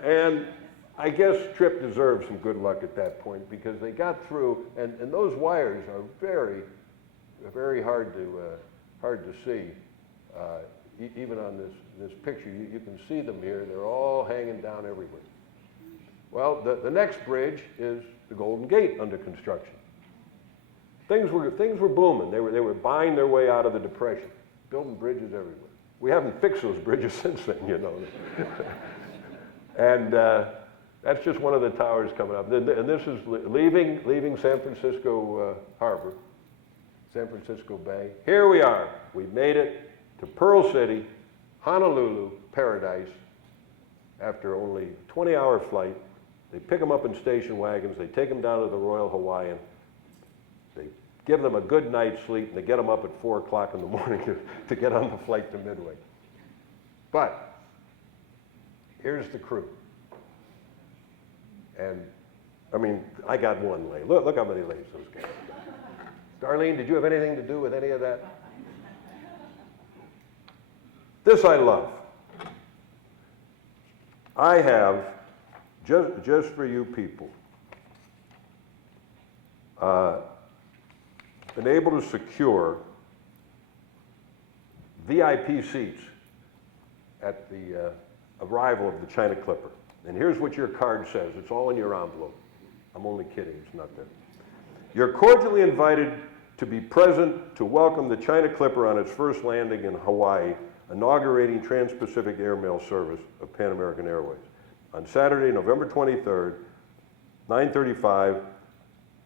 And I guess Tripp deserved some good luck at that point because they got through, and those wires are very, very hard to see. Even on this picture, you can see them here. They're all hanging down everywhere. Well, the next bridge is the Golden Gate under construction. Things were booming. They were buying their way out of the Depression, building bridges everywhere. We haven't fixed those bridges since then, you know. And that's just one of the towers coming up. And this is leaving San Francisco Harbor, San Francisco Bay. Here we are. We've made it to Pearl City, Honolulu, paradise, after only a 20-hour flight. They pick them up in station wagons. They take them down to the Royal Hawaiian. They give them a good night's sleep, and they get them up at 4 o'clock in the morning to get on the flight to Midway. But here's the crew. And, I mean, I got one lay. Look how many lays those guys got. Darlene, did you have anything to do with any of that? This I love. I have, just for you people, been able to secure VIP seats at the arrival of the China Clipper. And here's what your card says. It's all in your envelope. I'm only kidding, it's not there. You're cordially invited to be present to welcome the China Clipper on its first landing in Hawaii, inaugurating Trans-Pacific Airmail service of Pan American Airways on Saturday, November 23rd, 9:35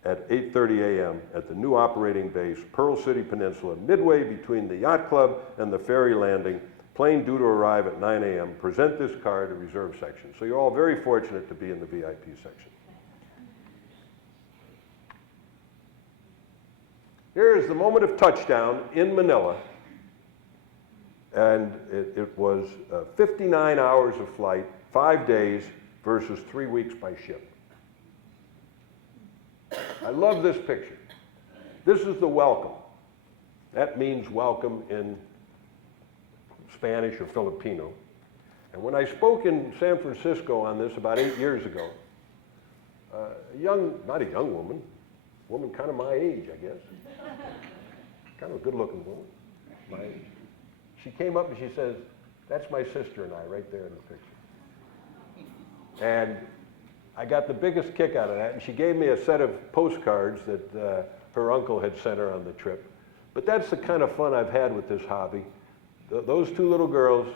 at 8:30 a.m. at the new operating base, Pearl City Peninsula, midway between the yacht club and the ferry landing. Plane due to arrive at 9 a.m. Present this card to reserve section. So you're all very fortunate to be in the VIP section. Here is the moment of touchdown in Manila. And it was 59 hours of flight, 5 days versus 3 weeks by ship. I love this picture. This is the welcome. That means welcome in Spanish or Filipino. And when I spoke in San Francisco on this about 8 years ago, not a young woman kind of my age, I guess, kind of a good-looking woman, my age. She came up and she says, "That's my sister and I right there in the picture." And I got the biggest kick out of that, and she gave me a set of postcards that her uncle had sent her on the trip. But that's the kind of fun I've had with this hobby. Those 2 little girls,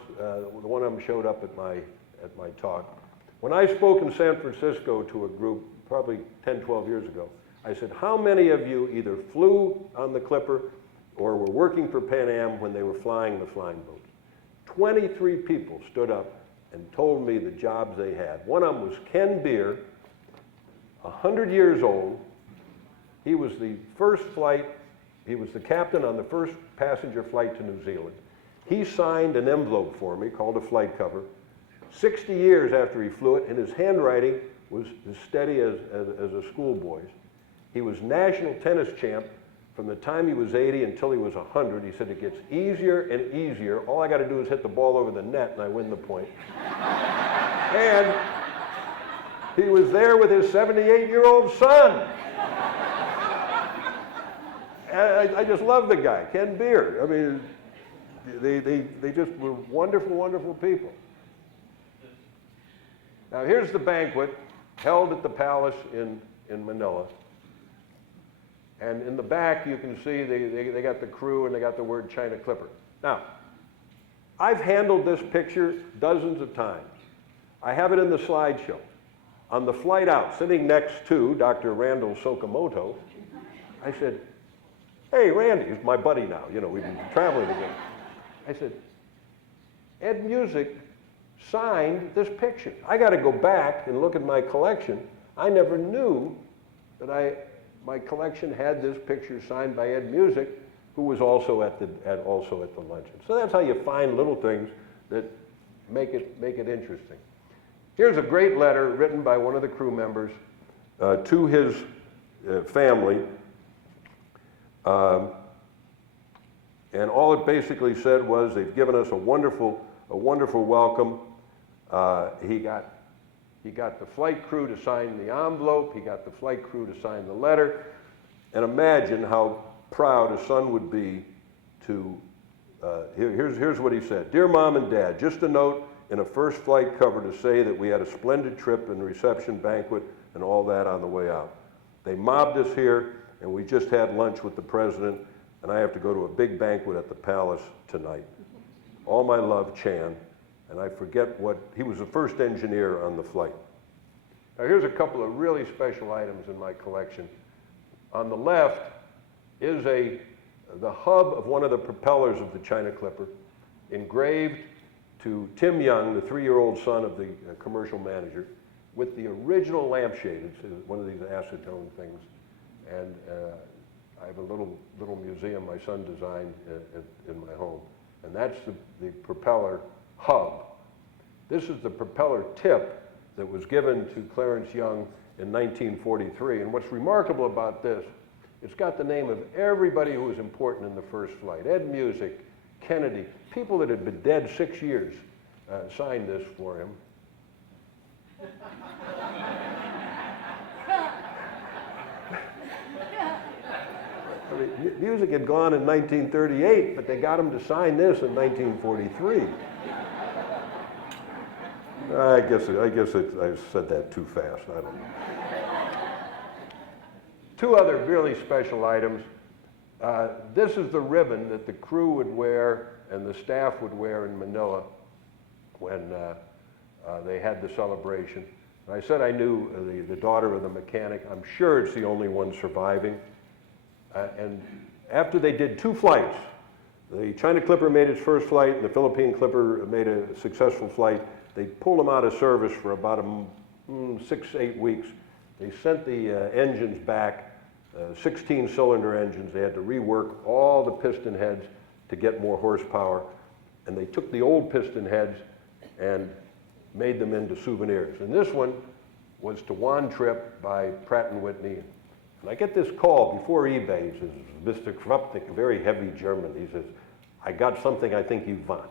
one of them showed up at my talk. When I spoke in San Francisco to a group probably 10, 12 years ago, I said, how many of you either flew on the Clipper or were working for Pan Am when they were flying the flying boats? 23 people stood up and told me the jobs they had. One of them was Ken Beer, 100 years old. He was the captain on the first passenger flight to New Zealand. He signed an envelope for me called a flight cover. 60 years after he flew it, and his handwriting was as steady as a schoolboy's. He was national tennis champ from the time he was 80 until he was 100. He said it gets easier and easier. All I got to do is hit the ball over the net and I win the point. And he was there with his 78-year-old son. And I just love the guy, Ken Beard. I mean, they just were wonderful, wonderful people. Now here's the banquet held at the palace in Manila. And in the back you can see they got the crew and they got the word China Clipper. Now, I've handled this picture dozens of times. I have it in the slideshow. On the flight out, sitting next to Dr. Randall Sokamoto, I said, hey, Randy, he's my buddy now, you know, we've been traveling together. I said, Ed Music signed this picture. I got to go back and look at my collection. I never knew that my collection had this picture signed by Ed Music, who was also at the luncheon. So that's how you find little things that make it interesting. Here's a great letter written by one of the crew members to his family. And all it basically said was they've given us a wonderful welcome. He got the flight crew to sign the envelope. He got the flight crew to sign the letter. And imagine how proud a son would be to, here's what he said. Dear Mom and Dad, just a note in a first flight cover to say that we had a splendid trip and reception banquet and all that on the way out. They mobbed us here and we just had lunch with the president and I have to go to a big banquet at the palace tonight. All my love, Chan. And I forget he was the first engineer on the flight. Now here's a couple of really special items in my collection. On the left is the hub of one of the propellers of the China Clipper, engraved to Tim Young, the 3-year-old son of the commercial manager, with the original lampshade. It's one of these acetone things. And I have a little museum my son designed in my home. And that's the propeller hub. This is the propeller tip that was given to Clarence Young in 1943. And what's remarkable about this, it's got the name of everybody who was important in the first flight. Ed Music, Kennedy, people that had been dead 6 years signed this for him. I mean, Music had gone in 1938, but they got him to sign this in 1943. I guess I said that too fast. I don't know. Two other really special items. This is the ribbon that the crew would wear and the staff would wear in Manila when they had the celebration. And I said I knew the daughter of the mechanic. I'm sure it's the only one surviving. And after they did 2 flights, the China Clipper made its first flight and the Philippine Clipper made a successful flight. They pulled them out of service for about 6-8 weeks. They sent the engines back, 16-cylinder engines. They had to rework all the piston heads to get more horsepower. And they took the old piston heads and made them into souvenirs. And this one was to One Trip by Pratt & Whitney. And I get this call before eBay. He says, Mr. Krupnick, a very heavy German. He says, I got something I think you want.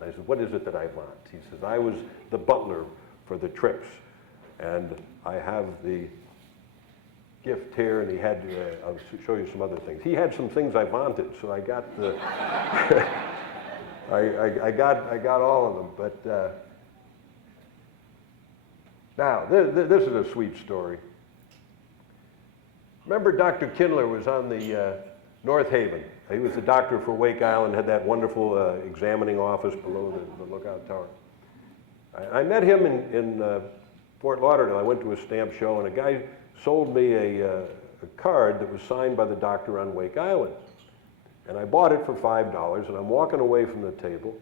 And I said, what is it that I want? He says, I was the butler for the trips. And I have the gift here, and he had, I'll show you some other things. He had some things I wanted, so I got the, I got all of them. But now, this is a sweet story. Remember Dr. Kindler was on the North Haven. He was the doctor for Wake Island, had that wonderful examining office below the lookout tower. I met him in Fort Lauderdale. I went to a stamp show, and a guy sold me a card that was signed by the doctor on Wake Island. And I bought it for $5, and I'm walking away from the table,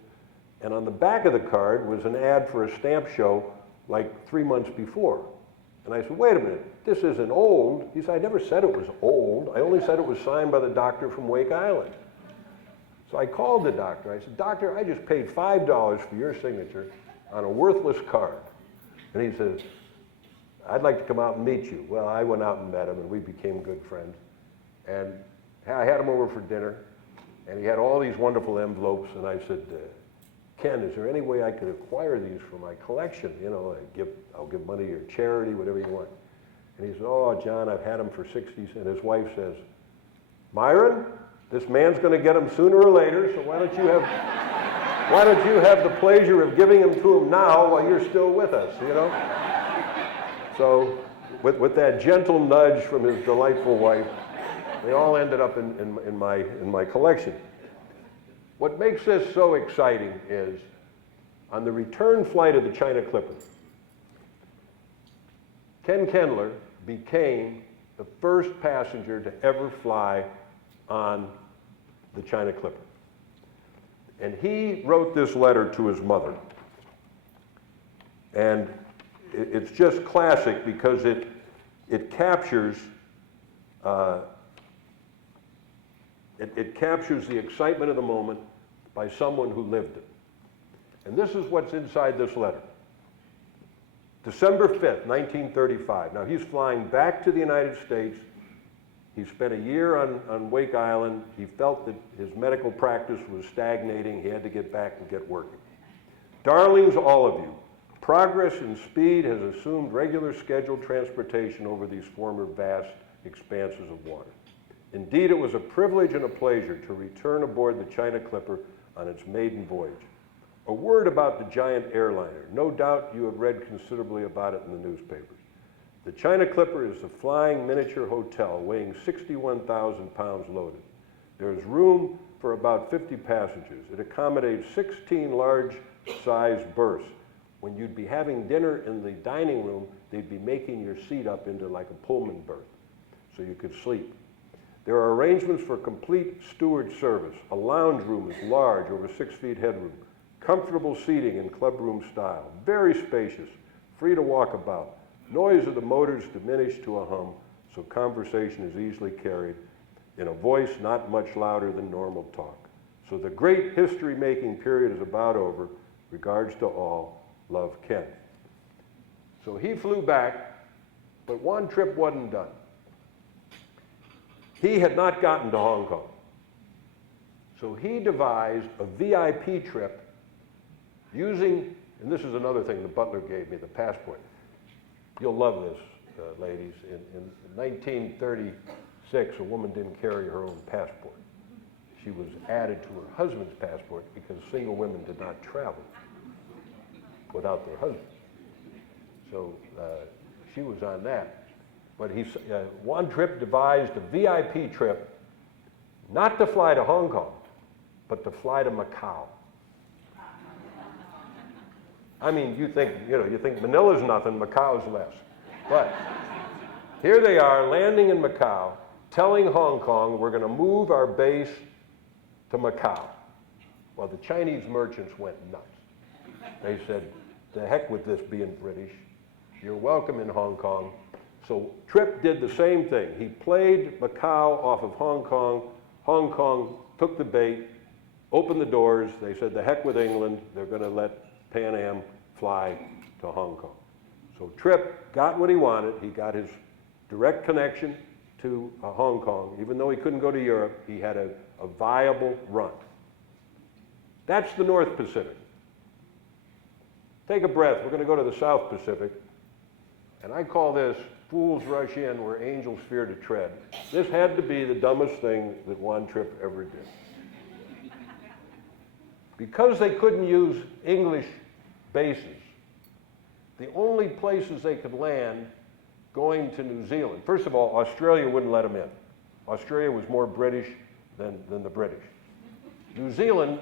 and on the back of the card was an ad for a stamp show like 3 months before. And I said, wait a minute, this isn't old. He said, I never said it was old. I only said it was signed by the doctor from Wake Island. So I called the doctor. I said, Doctor, I just paid $5 for your signature on a worthless card. And he says, I'd like to come out and meet you. Well, I went out and met him, and we became good friends. And I had him over for dinner, and he had all these wonderful envelopes, and I said, Ken, is there any way I could acquire these for my collection? You know, I'll give money to your charity, whatever you want. And he said, oh, John, I've had them for 60 cents. And his wife says, Myron, this man's going to get them sooner or later, so why don't you have the pleasure of giving them to him now while you're still with us, you know? So with that gentle nudge from his delightful wife, they all ended up in my collection. What makes this so exciting is on the return flight of the China Clipper, Ken Kendler became the first passenger to ever fly on the China Clipper. And he wrote this letter to his mother. And it's just classic because it captures it captures the excitement of the moment by someone who lived it. And this is what's inside this letter. December 5th, 1935. Now he's flying back to the United States. He spent a year on Wake Island. He felt that his medical practice was stagnating. He had to get back and get working. Darlings, all of you, progress in speed has assumed regular scheduled transportation over these former vast expanses of water. Indeed, it was a privilege and a pleasure to return aboard the China Clipper on its maiden voyage. A word about the giant airliner. No doubt you have read considerably about it in the newspapers. The China Clipper is a flying miniature hotel weighing 61,000 pounds loaded. There is room for about 50 passengers. It accommodates 16 large-sized berths. When you'd be having dinner in the dining room, they'd be making your seat up into like a Pullman berth so you could sleep. There are arrangements for complete steward service. A lounge room is large, over 6 feet headroom. Comfortable seating in clubroom style. Very spacious, free to walk about. Noise of the motors diminished to a hum, so conversation is easily carried in a voice not much louder than normal talk. So the great history-making period is about over. Regards to all. Love, Ken. So he flew back, but one trip wasn't done. He had not gotten to Hong Kong. So he devised a VIP trip using, and this is another thing the butler gave me, the passport. You'll love this, ladies. In 1936, a woman didn't carry her own passport. She was added to her husband's passport because single women did not travel without their husbands. So she was on that. But Juan Trippe devised a VIP trip, not to fly to Hong Kong, but to fly to Macau. I mean, you think Manila's nothing, Macau's less. But here they are landing in Macau, telling Hong Kong we're going to move our base to Macau. Well, the Chinese merchants went nuts. They said, the heck with this being British. You're welcome in Hong Kong. So Trippe did the same thing. He played Macau off of Hong Kong. Hong Kong took the bait, opened the doors. They said, the heck with England. They're going to let Pan Am fly to Hong Kong. So Trippe got what he wanted. He got his direct connection to Hong Kong. Even though he couldn't go to Europe, he had a viable run. That's the North Pacific. Take a breath. We're going to go to the South Pacific. And I call this fools rush in where angels fear to tread. This had to be the dumbest thing that Juan Trippe ever did. Because they couldn't use English bases, the only places they could land going to New Zealand, first of all, Australia wouldn't let them in. Australia was more British than the British. New Zealand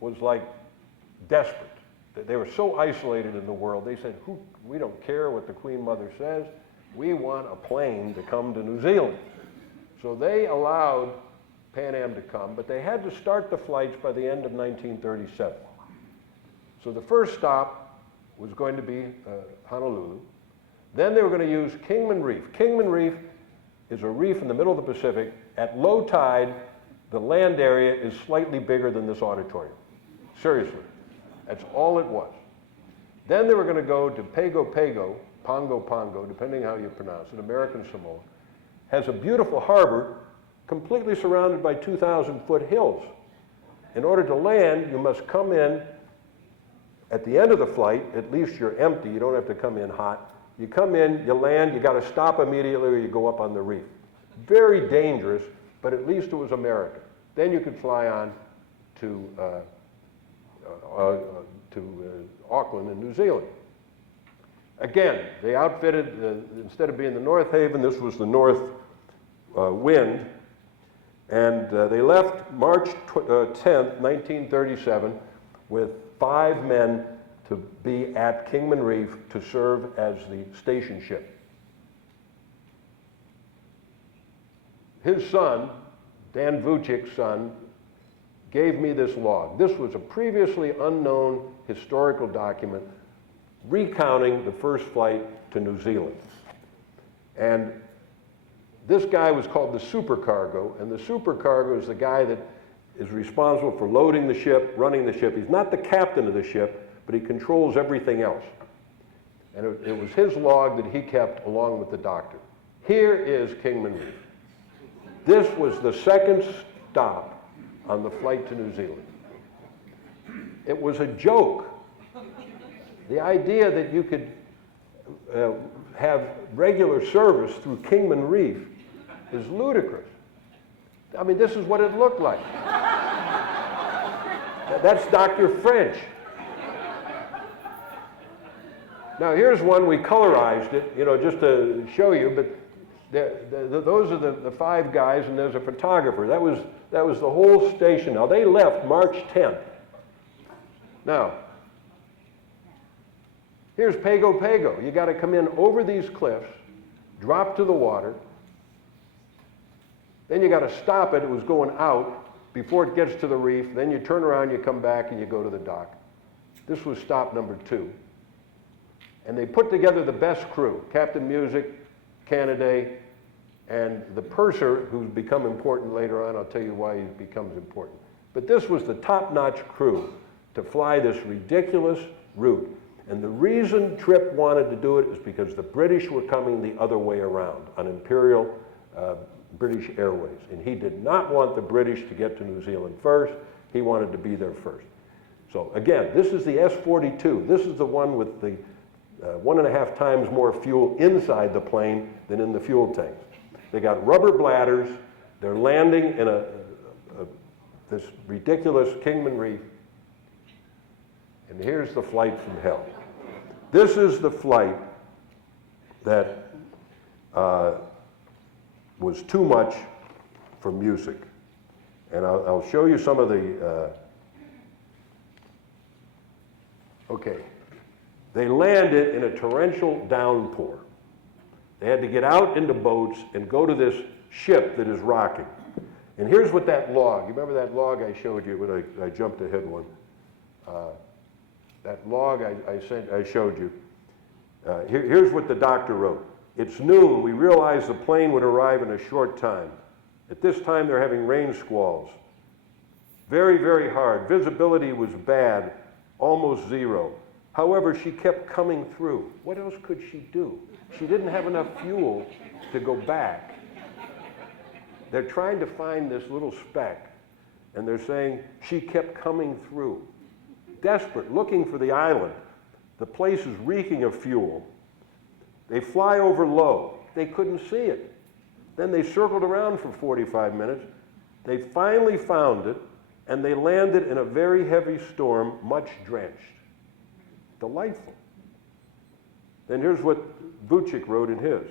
was like desperate. They were so isolated in the world, they said, we don't care what the Queen Mother says, we want a plane to come to New Zealand. So they allowed Pan Am to come, but they had to start the flights by the end of 1937. So the first stop was going to be Honolulu. Then they were going to use Kingman Reef. Kingman Reef is a reef in the middle of the Pacific. At low tide, the land area is slightly bigger than this auditorium. Seriously. That's all it was. Then they were going to go to Pago Pago, Pongo, depending how you pronounce it, American Samoa, has a beautiful harbor completely surrounded by 2,000-foot hills. In order to land, you must come in at the end of the flight. At least you're empty, you don't have to come in hot. You come in, you land, you got to stop immediately or you go up on the reef. Very dangerous, but at least it was American. Then you could fly on to Auckland in New Zealand. Again, they outfitted, instead of being the North Haven, this was the North Wind, and they left March 10th, 1937, with 5 men to be at Kingman Reef to serve as the station ship. His son, Dan Vucic's son, gave me this log. This was a previously unknown historical document recounting the first flight to New Zealand. And this guy was called the supercargo, and the supercargo is the guy that is responsible for loading the ship, running the ship. He's not the captain of the ship, but he controls everything else. And it was his log that he kept along with the doctor. Here is Kingman Reef. This was the second stop on the flight to New Zealand. It was a joke. The idea that you could have regular service through Kingman Reef is ludicrous. I mean, this is what it looked like. That's Dr. French. Now, here's one, we colorized it, you know, just to show you, but those are the 5 guys, and there's a photographer. That was the whole station. Now, they left March 10th. Now, here's Pago Pago. You got to come in over these cliffs, drop to the water, then you got to stop it. It was going out before it gets to the reef. Then you turn around, you come back, and you go to the dock. This was stop number 2. And they put together the best crew, Captain Music, Canaday, and the purser, who's become important later on. I'll tell you why he becomes important. But this was the top-notch crew to fly this ridiculous route. And the reason Tripp wanted to do it is because the British were coming the other way around on Imperial British Airways. And he did not want the British to get to New Zealand first. He wanted to be there first. So again, this is the S-42. This is the one with the 1.5 times more fuel inside the plane than in the fuel tanks. They got rubber bladders. They're landing in this ridiculous Kingman Reef. And here's the flight from hell. This is the flight that was too much for music. And I'll show you some of the, okay. They landed in a torrential downpour. They had to get out into boats and go to this ship that is rocking. And here's what that log, you remember that log I showed you when I jumped ahead one? That log I showed you. Here's what the doctor wrote. It's noon. We realized the plane would arrive in a short time. At this time, they're having rain squalls. Very, very hard. Visibility was bad, almost zero. However, she kept coming through. What else could she do? She didn't have enough fuel to go back. They're trying to find this little speck, and they're saying she kept coming through. Desperate, looking for the island. The place is reeking of fuel. They fly over low. They couldn't see it. Then they circled around for 45 minutes. They finally found it, and they landed in a very heavy storm, much drenched. Delightful. Then here's what Vucic wrote in his.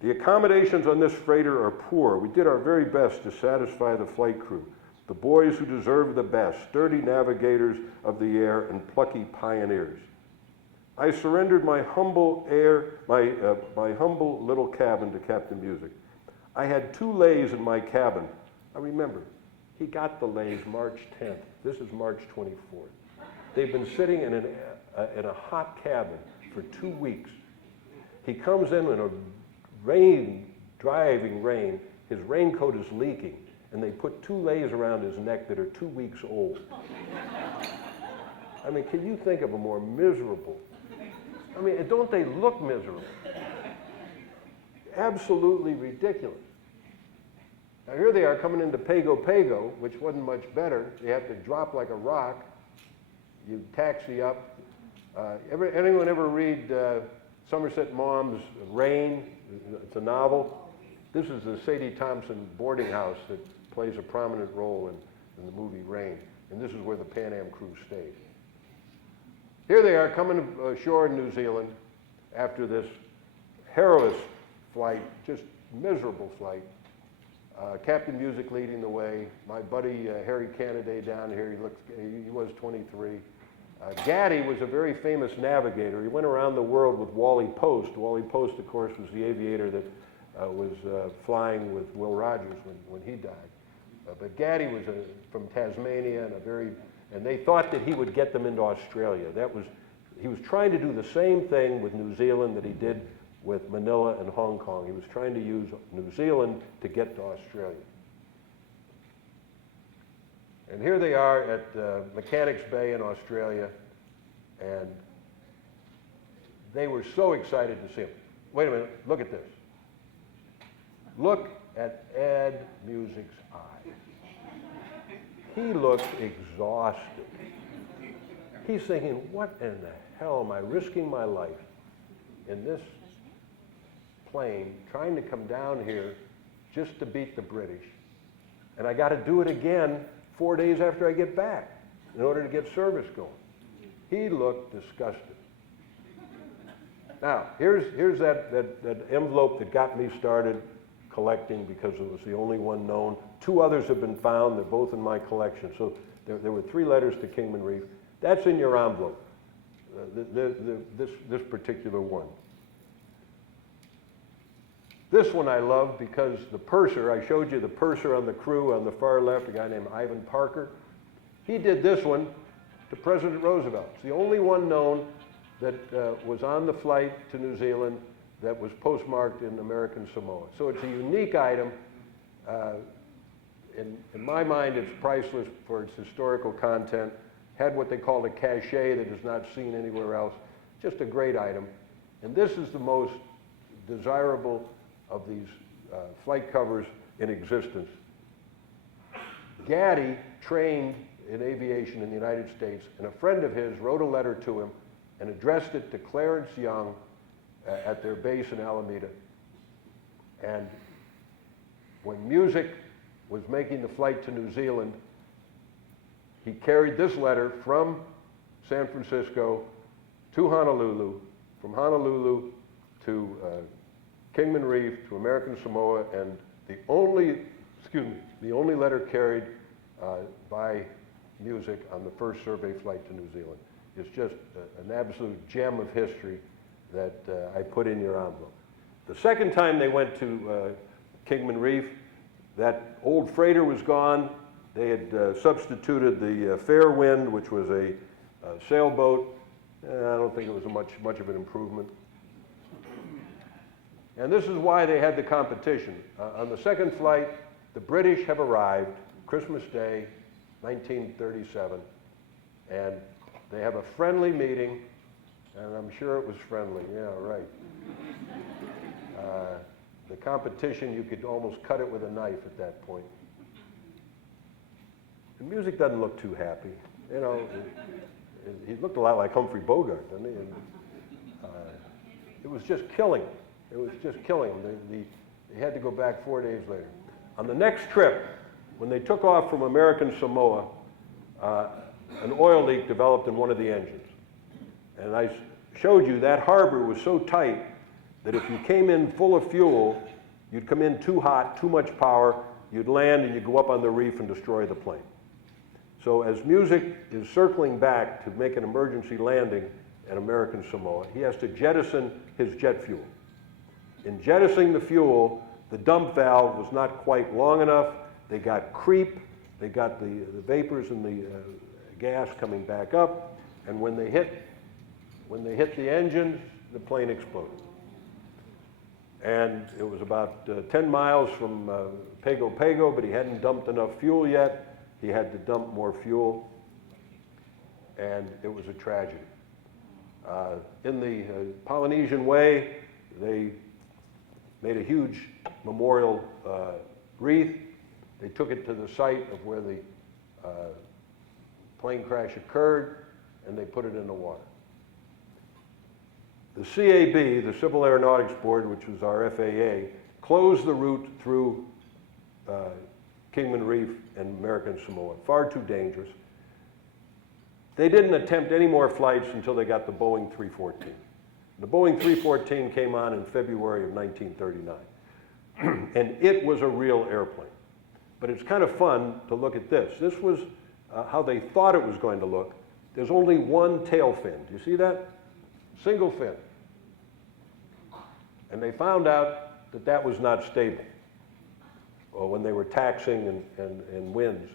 The accommodations on this freighter are poor. We did our very best to satisfy the flight crew, the boys who deserve the best, sturdy navigators of the air and plucky pioneers. I surrendered my humble little cabin to Captain Music. I had 2 lays in my cabin. I remember, he got the lays March 10th. This is March 24th. They've been sitting in a hot cabin for 2 weeks. He comes in a driving rain. His raincoat is leaking, and they put 2 lays around his neck that are 2 weeks old. I mean, can you think of a more miserable I mean, don't they look miserable? Absolutely ridiculous. Now here they are coming into Pago Pago, which wasn't much better. You have to drop like a rock. You taxi up. Anyone ever read Somerset Maugham's Rain? It's a novel. This is the Sadie Thompson boarding house that plays a prominent role in the movie Rain. And this is where the Pan Am crew stayed. Here they are coming ashore in New Zealand after this perilous flight, just miserable flight. Captain Music leading the way. My buddy Harry Canaday down here, he was 23. Gaddy was a very famous navigator. He went around the world with Wally Post. Wally Post, of course, was the aviator that was flying with Will Rogers when he died. But Gaddy was from Tasmania and they thought that he would get them into Australia. He was trying to do the same thing with New Zealand that he did with Manila and Hong Kong. He was trying to use New Zealand to get to Australia. And here they are at Mechanics Bay in Australia, and they were so excited to see him. Wait a minute, look at this. Look at Ed Music's eye. He looks exhausted. He's thinking, what in the hell am I risking my life in this plane trying to come down here just to beat the British? And I got to do it again 4 days after I get back in order to get service going. He looked disgusted. Now, here's that envelope that got me started collecting because it was the only one known. 2 others have been found. They're both in my collection. So there were 3 letters to Kingman Reef. That's in your envelope, this particular one. This one I love because the purser, I showed you the purser on the crew on the far left, a guy named Ivan Parker. He did this one to President Roosevelt. It's the only one known that was on the flight to New Zealand that was postmarked in American Samoa. So it's a unique item. In my mind, it's priceless for its historical content. Had what they called a cachet that is not seen anywhere else. Just a great item. And this is the most desirable of these flight covers in existence. Gaddy trained in aviation in the United States, and a friend of his wrote a letter to him and addressed it to Clarence Young at their base in Alameda. And when Music was making the flight to New Zealand, he carried this letter from San Francisco to Honolulu, from Honolulu to Kingman Reef to American Samoa, and the only letter carried by Music on the first survey flight to New Zealand. It's just an absolute gem of history that I put in your envelope. The second time they went to Kingman Reef, that old freighter was gone. They had substituted the Fairwind, which was a sailboat. I don't think it was much of an improvement. And this is why they had the competition. On the second flight, the British have arrived, Christmas Day, 1937, and they have a friendly meeting, and I'm sure it was friendly, yeah, right. The competition, you could almost cut it with a knife at that point. The Music doesn't look too happy. You know, he looked a lot like Humphrey Bogart, didn't he? And, it was just killing him. It was just killing him. They had to go back 4 days later. On the next trip, when they took off from American Samoa, an oil leak developed in one of the engines. And I showed you that harbor was so tight that if you came in full of fuel, you'd come in too hot, too much power, you'd land and you'd go up on the reef and destroy the plane. So as Music is circling back to make an emergency landing at American Samoa, he has to jettison his jet fuel. In jettisoning the fuel, the dump valve was not quite long enough. They got creep, they got the vapors and the gas coming back up, and when they hit the engine, the plane exploded. And it was about 10 miles from Pago Pago, but he hadn't dumped enough fuel yet. He had to dump more fuel, and it was a tragedy. In the Polynesian way, they made a huge memorial wreath. They took it to the site of where the plane crash occurred, and they put it in the water. The CAB, the Civil Aeronautics Board, which was our FAA, closed the route through Kingman Reef and American Samoa. Far too dangerous. They didn't attempt any more flights until they got the Boeing 314. The Boeing 314 came on in February of 1939. And it was a real airplane. But it's kind of fun to look at this. This was how they thought it was going to look. There's only one tail fin. Do you see that? Single fin. And they found out that that was not stable when they were taxing and winds.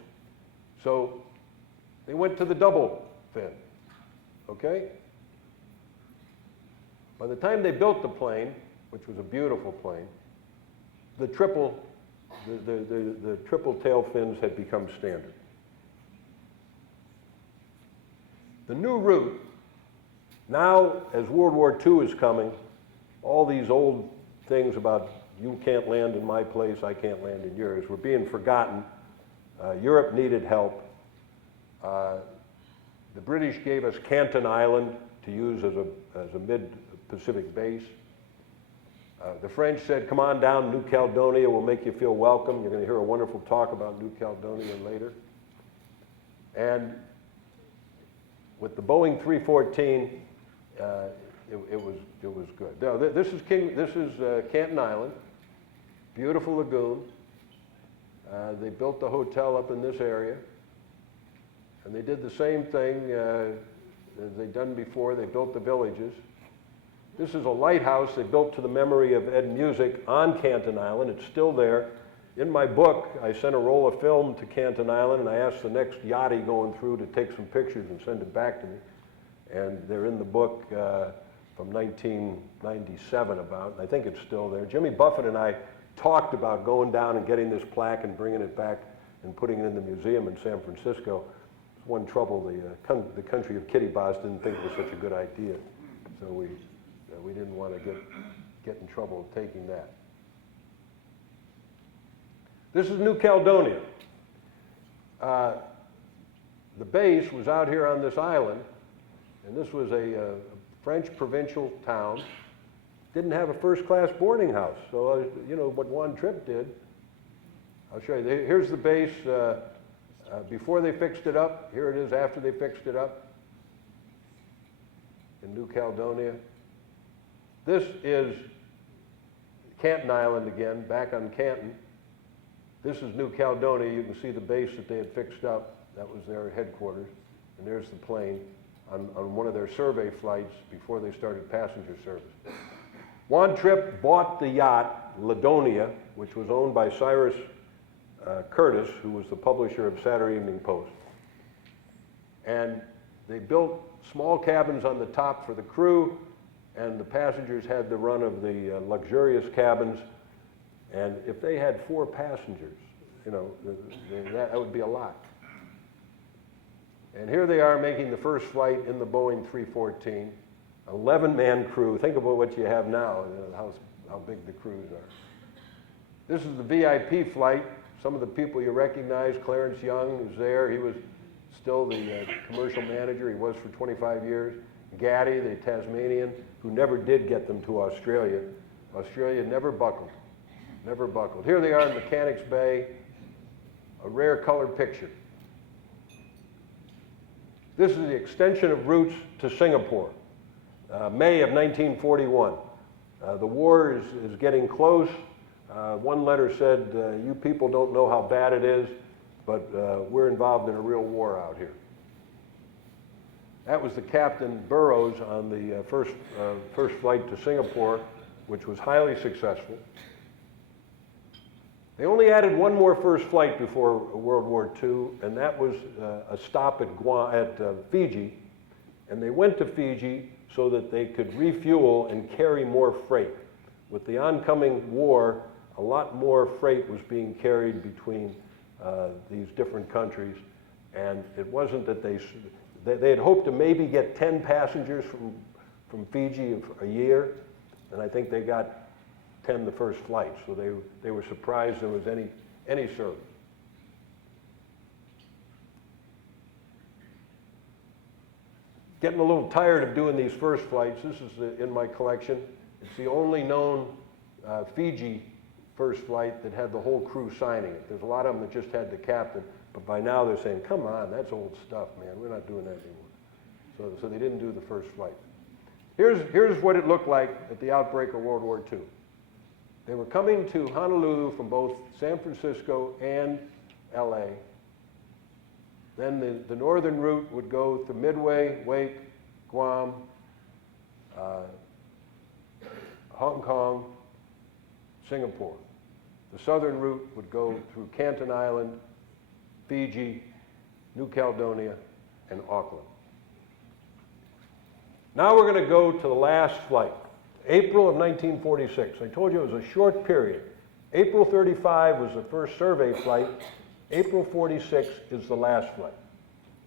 So they went to the double fin, okay? By the time they built the plane, which was a beautiful plane, the triple tail fins had become standard. The new route, now as World War II is coming, all these old things about you can't land in my place, I can't land in yours, were being forgotten. Europe needed help. The British gave us Canton Island to use as a mid-Pacific base. The French said, come on down, New Caledonia will make you feel welcome. You're going to hear a wonderful talk about New Caledonia later. And with the Boeing 314, it was good. Now, this is Canton Island, beautiful lagoon. They built the hotel up in this area, and they did the same thing as they'd done before. They built the villages. This is a lighthouse they built to the memory of Ed Music on Canton Island. It's still there. In my book, I sent a roll of film to Canton Island, and I asked the next yachty going through to take some pictures and send it back to me. And they're in the book from 1997 about, and I think it's still there. Jimmy Buffett and I talked about going down and getting this plaque and bringing it back and putting it in the museum in San Francisco. One trouble, the country of Kitty Boss didn't think it was such a good idea. So we didn't want to get in trouble taking that. This is New Caledonia. The base was out here on this island, and this was a French provincial town. Didn't have a first-class boarding house. So, you know, what Jon Krupnick did, I'll show you. Here's the base before they fixed it up. Here it is after they fixed it up in New Caledonia. This is Canton Island again, back on Canton. This is New Caledonia. You can see the base that they had fixed up. That was their headquarters. And there's the plane on one of their survey flights before they started passenger service. Jon Krupnick bought the yacht, Ladonia, which was owned by Cyrus Curtis, who was the publisher of Saturday Evening Post. And they built small cabins on the top for the crew, and the passengers had the run of the luxurious cabins. And if they had 4 passengers, you know, that would be a lot. And here they are making the first flight in the Boeing 314, 11-man crew. Think about what you have now, how big the crews are. This is the VIP flight. Some of the people you recognize, Clarence Young, who's there. He was still the commercial manager. He was for 25 years. Gaddy, the Tasmanian, who never did get them to Australia. Australia never buckled. Never buckled. Here they are in Mechanics Bay, a rare color picture. This is the extension of routes to Singapore, May of 1941. The war is getting close. One letter said, you people don't know how bad it is, but we're involved in a real war out here. That was the Captain Burroughs on the first flight to Singapore, which was highly successful. They only added one more first flight before World War II, and that was a stop at Fiji. And they went to Fiji so that they could refuel and carry more freight. With the oncoming war, a lot more freight was being carried between these different countries, and it wasn't that they had hoped to maybe get 10 passengers from Fiji a year, and I think they got 10 the first flight, so they were surprised there was any service. Getting a little tired of doing these first flights. This is in my collection. It's the only known Fiji first flight that had the whole crew signing it. There's a lot of them that just had the captain, but by now they're saying, come on, that's old stuff, man. We're not doing that anymore. So they didn't do the first flight. Here's what it looked like at the outbreak of World War II. They were coming to Honolulu from both San Francisco and LA. Then the northern route would go to Midway, Wake, Guam, Hong Kong, Singapore. The southern route would go through Canton Island, Fiji, New Caledonia, and Auckland. Now we're going to go to the last flight, April of 1946. I told you it was a short period. April 35 was the first survey flight. April 46 is the last flight.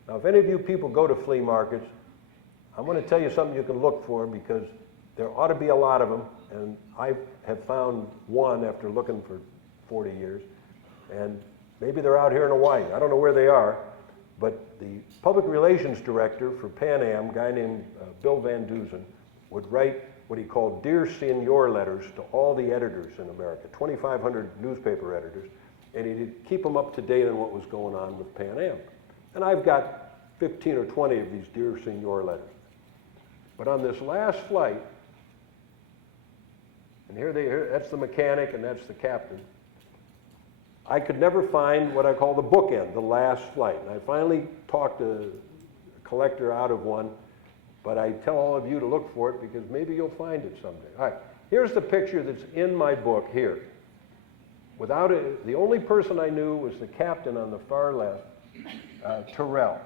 Now, if any of you people go to flea markets, I'm going to tell you something you can look for, because there ought to be a lot of them, and I have found one after looking for 40 years, and maybe they're out here in Hawaii. I don't know where they are, but the public relations director for Pan Am, a guy named Bill Van Dusen, would write what he called Dear Senior letters to all the editors in America, 2,500 newspaper editors, and he'd keep them up to date on what was going on with Pan Am. And I've got 15 or 20 of these Dear Senior letters. But on this last flight, and here that's the mechanic and that's the captain, I could never find what I call the bookend, the last flight. And I finally talked a collector out of one, but I tell all of you to look for it because maybe you'll find it someday. All right, here's the picture that's in my book here. Without it, the only person I knew was the captain on the far left, Terrell,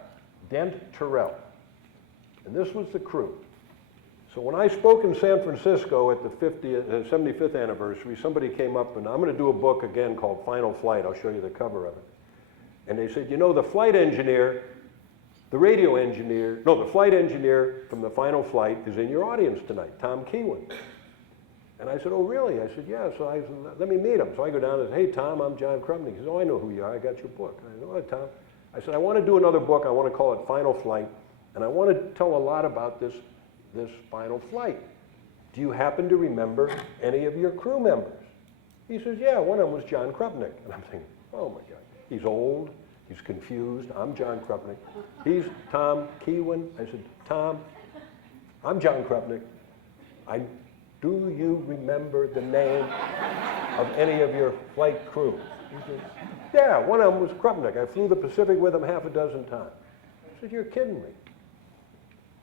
Dent Terrell. And this was the crew. So when I spoke in San Francisco at the 75th anniversary, somebody came up, and I'm going to do a book again called Final Flight. I'll show you the cover of it. And they said, you know, the flight engineer, the flight engineer from the final flight is in your audience tonight, Tom Keewan. And I said, oh, really? I said, yeah. So I said, let me meet him. So I go down and say, hey, Tom, I'm Jon Krupnick. He says, oh, I know who you are. I got your book. I said, oh, Tom. I said, I want to do another book. I want to call it Final Flight. And I want to tell a lot about this final flight. Do you happen to remember any of your crew members? He says, yeah, one of them was Jon Krupnick. And I'm thinking, oh, my God. He's old. He's confused. I'm Jon Krupnick. He's Tom Keewan. I said, Tom, I'm Jon Krupnick. Do you remember the name of any of your flight crew? He said, yeah, one of them was Krupnick. I flew the Pacific with him half a dozen times. I said, you're kidding me.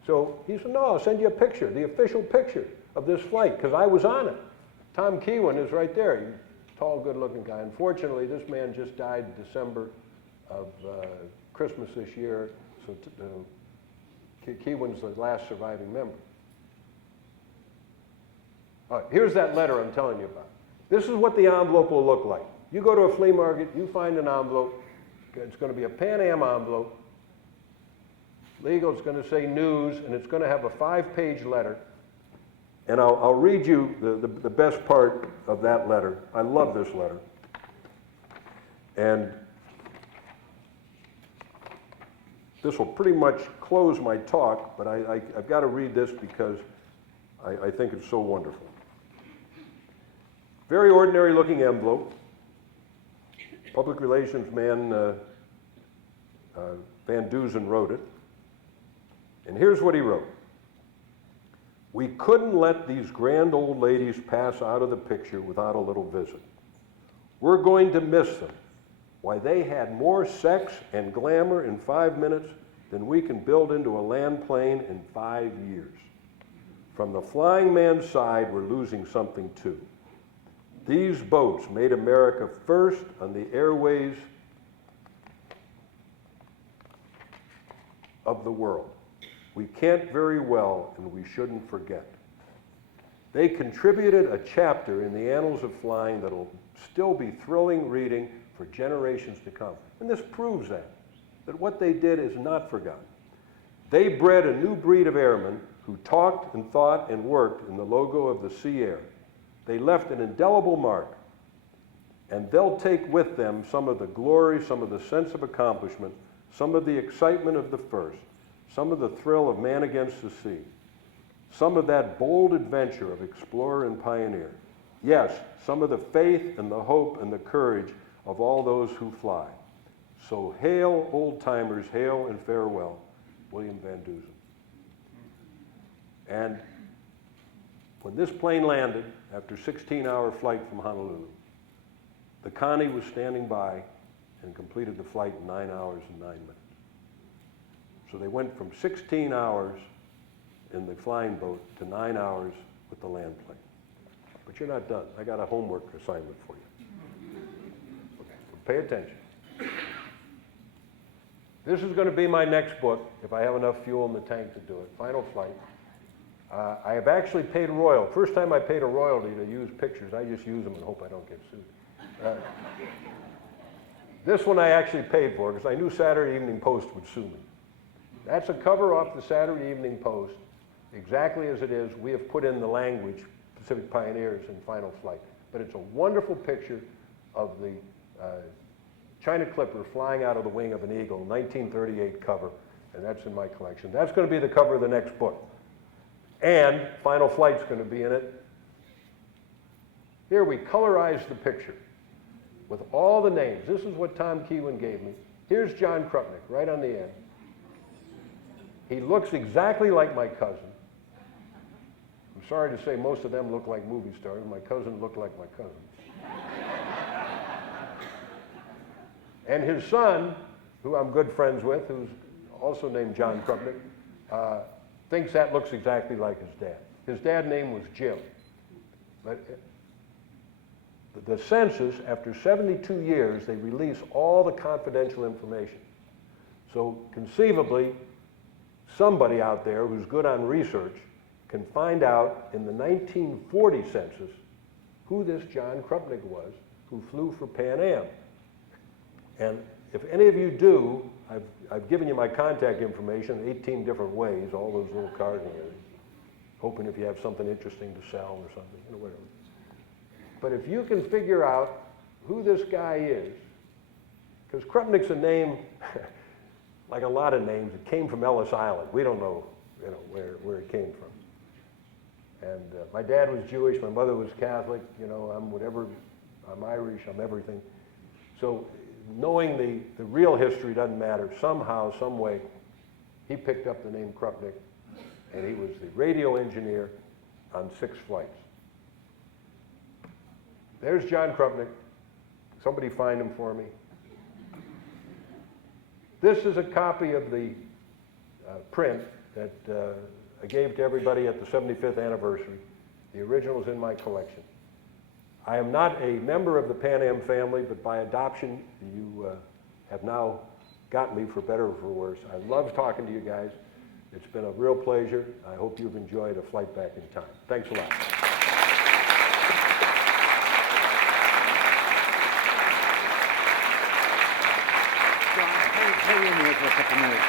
So he said, no, I'll send you a picture, the official picture of this flight, because I was on it. Tom Keewan is right there. He's a tall, good-looking guy. Unfortunately, this man just died December of Christmas this year, so Keewan's the last surviving member. All right, here's that letter I'm telling you about. This is what the envelope will look like. You go to a flea market, you find an envelope. It's going to be a Pan Am envelope. Legal, it's going to say news, and it's going to have a 5-page letter. And I'll read you the best part of that letter. I love this letter. And this will pretty much close my talk, but I've got to read this because I think it's so wonderful. Very ordinary looking envelope. Public relations man Van Dusen wrote it. And here's what he wrote. We couldn't let these grand old ladies pass out of the picture without a little visit. We're going to miss them. Why, they had more sex and glamour in 5 minutes than we can build into a land plane in 5 years. From the flying man's side, we're losing something too. These boats made America first on the airways of the world. We can't very well, and we shouldn't forget. They contributed a chapter in the annals of flying that'll still be thrilling reading for generations to come. And this proves that what they did is not forgotten. They bred a new breed of airmen who talked and thought and worked in the logo of the sea air. They left an indelible mark, and they'll take with them some of the glory, some of the sense of accomplishment, some of the excitement of the first, some of the thrill of man against the sea, some of that bold adventure of explorer and pioneer. Yes, some of the faith and the hope and the courage of all those who fly. So hail, old-timers, hail and farewell, William Van Dusen. And when this plane landed, after a 16-hour flight from Honolulu, the Connie was standing by and completed the flight in 9 hours and 9 minutes. So they went from 16 hours in the flying boat to 9 hours with the land plane. But you're not done. I got a homework assignment for you. Pay attention. This is going to be my next book, if I have enough fuel in the tank to do it, Final Flight. I have actually paid a royalty. First time I paid a royalty to use pictures, I just use them and hope I don't get sued. This one I actually paid for because I knew Saturday Evening Post would sue me. That's a cover off the Saturday Evening Post, exactly as it is. We have put in the language, Pacific Pioneers in Final Flight. But it's a wonderful picture of the China Clipper flying out of the wing of an eagle, 1938 cover, and that's in my collection. That's going to be the cover of the next book. And Final Flight's going to be in it. Here we colorized the picture with all the names. This is what Tom Keewan gave me. Here's Jon Krupnick, right on the end. He looks exactly like my cousin. I'm sorry to say most of them look like movie stars. My cousin looked like my cousin. And his son, who I'm good friends with, who's also named Jon Krupnick, thinks that looks exactly like his dad. His dad's name was Jim. But the census, after 72 years, they release all the confidential information. So conceivably, somebody out there who's good on research can find out in the 1940 census who this Jon Krupnick was who flew for Pan Am. And if any of you do, I've given you my contact information 18 different ways, all those little cards and everything, hoping if you have something interesting to sell or something, you know, whatever. But if you can figure out who this guy is, because Krupnick's a name, like a lot of names, it came from Ellis Island. We don't know, you know, where it came from. And my dad was Jewish, my mother was Catholic, you know, I'm whatever, I'm Irish, I'm everything. So knowing the real history doesn't matter. Somehow, some way, he picked up the name Krupnick, and he was the radio engineer on 6 flights. There's Jon Krupnick. Somebody find him for me. This is a copy of the print that I gave to everybody at the 75th anniversary. The original is in my collection. I am not a member of the Pan Am family, but by adoption, you have now got me for better or for worse. I love talking to you guys. It's been a real pleasure. I hope you've enjoyed a flight back in time. Thanks a lot. John, hang in there for a couple minutes.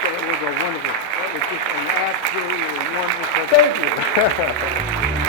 That was a wonderful, that was just an absolutely wonderful. Thank you.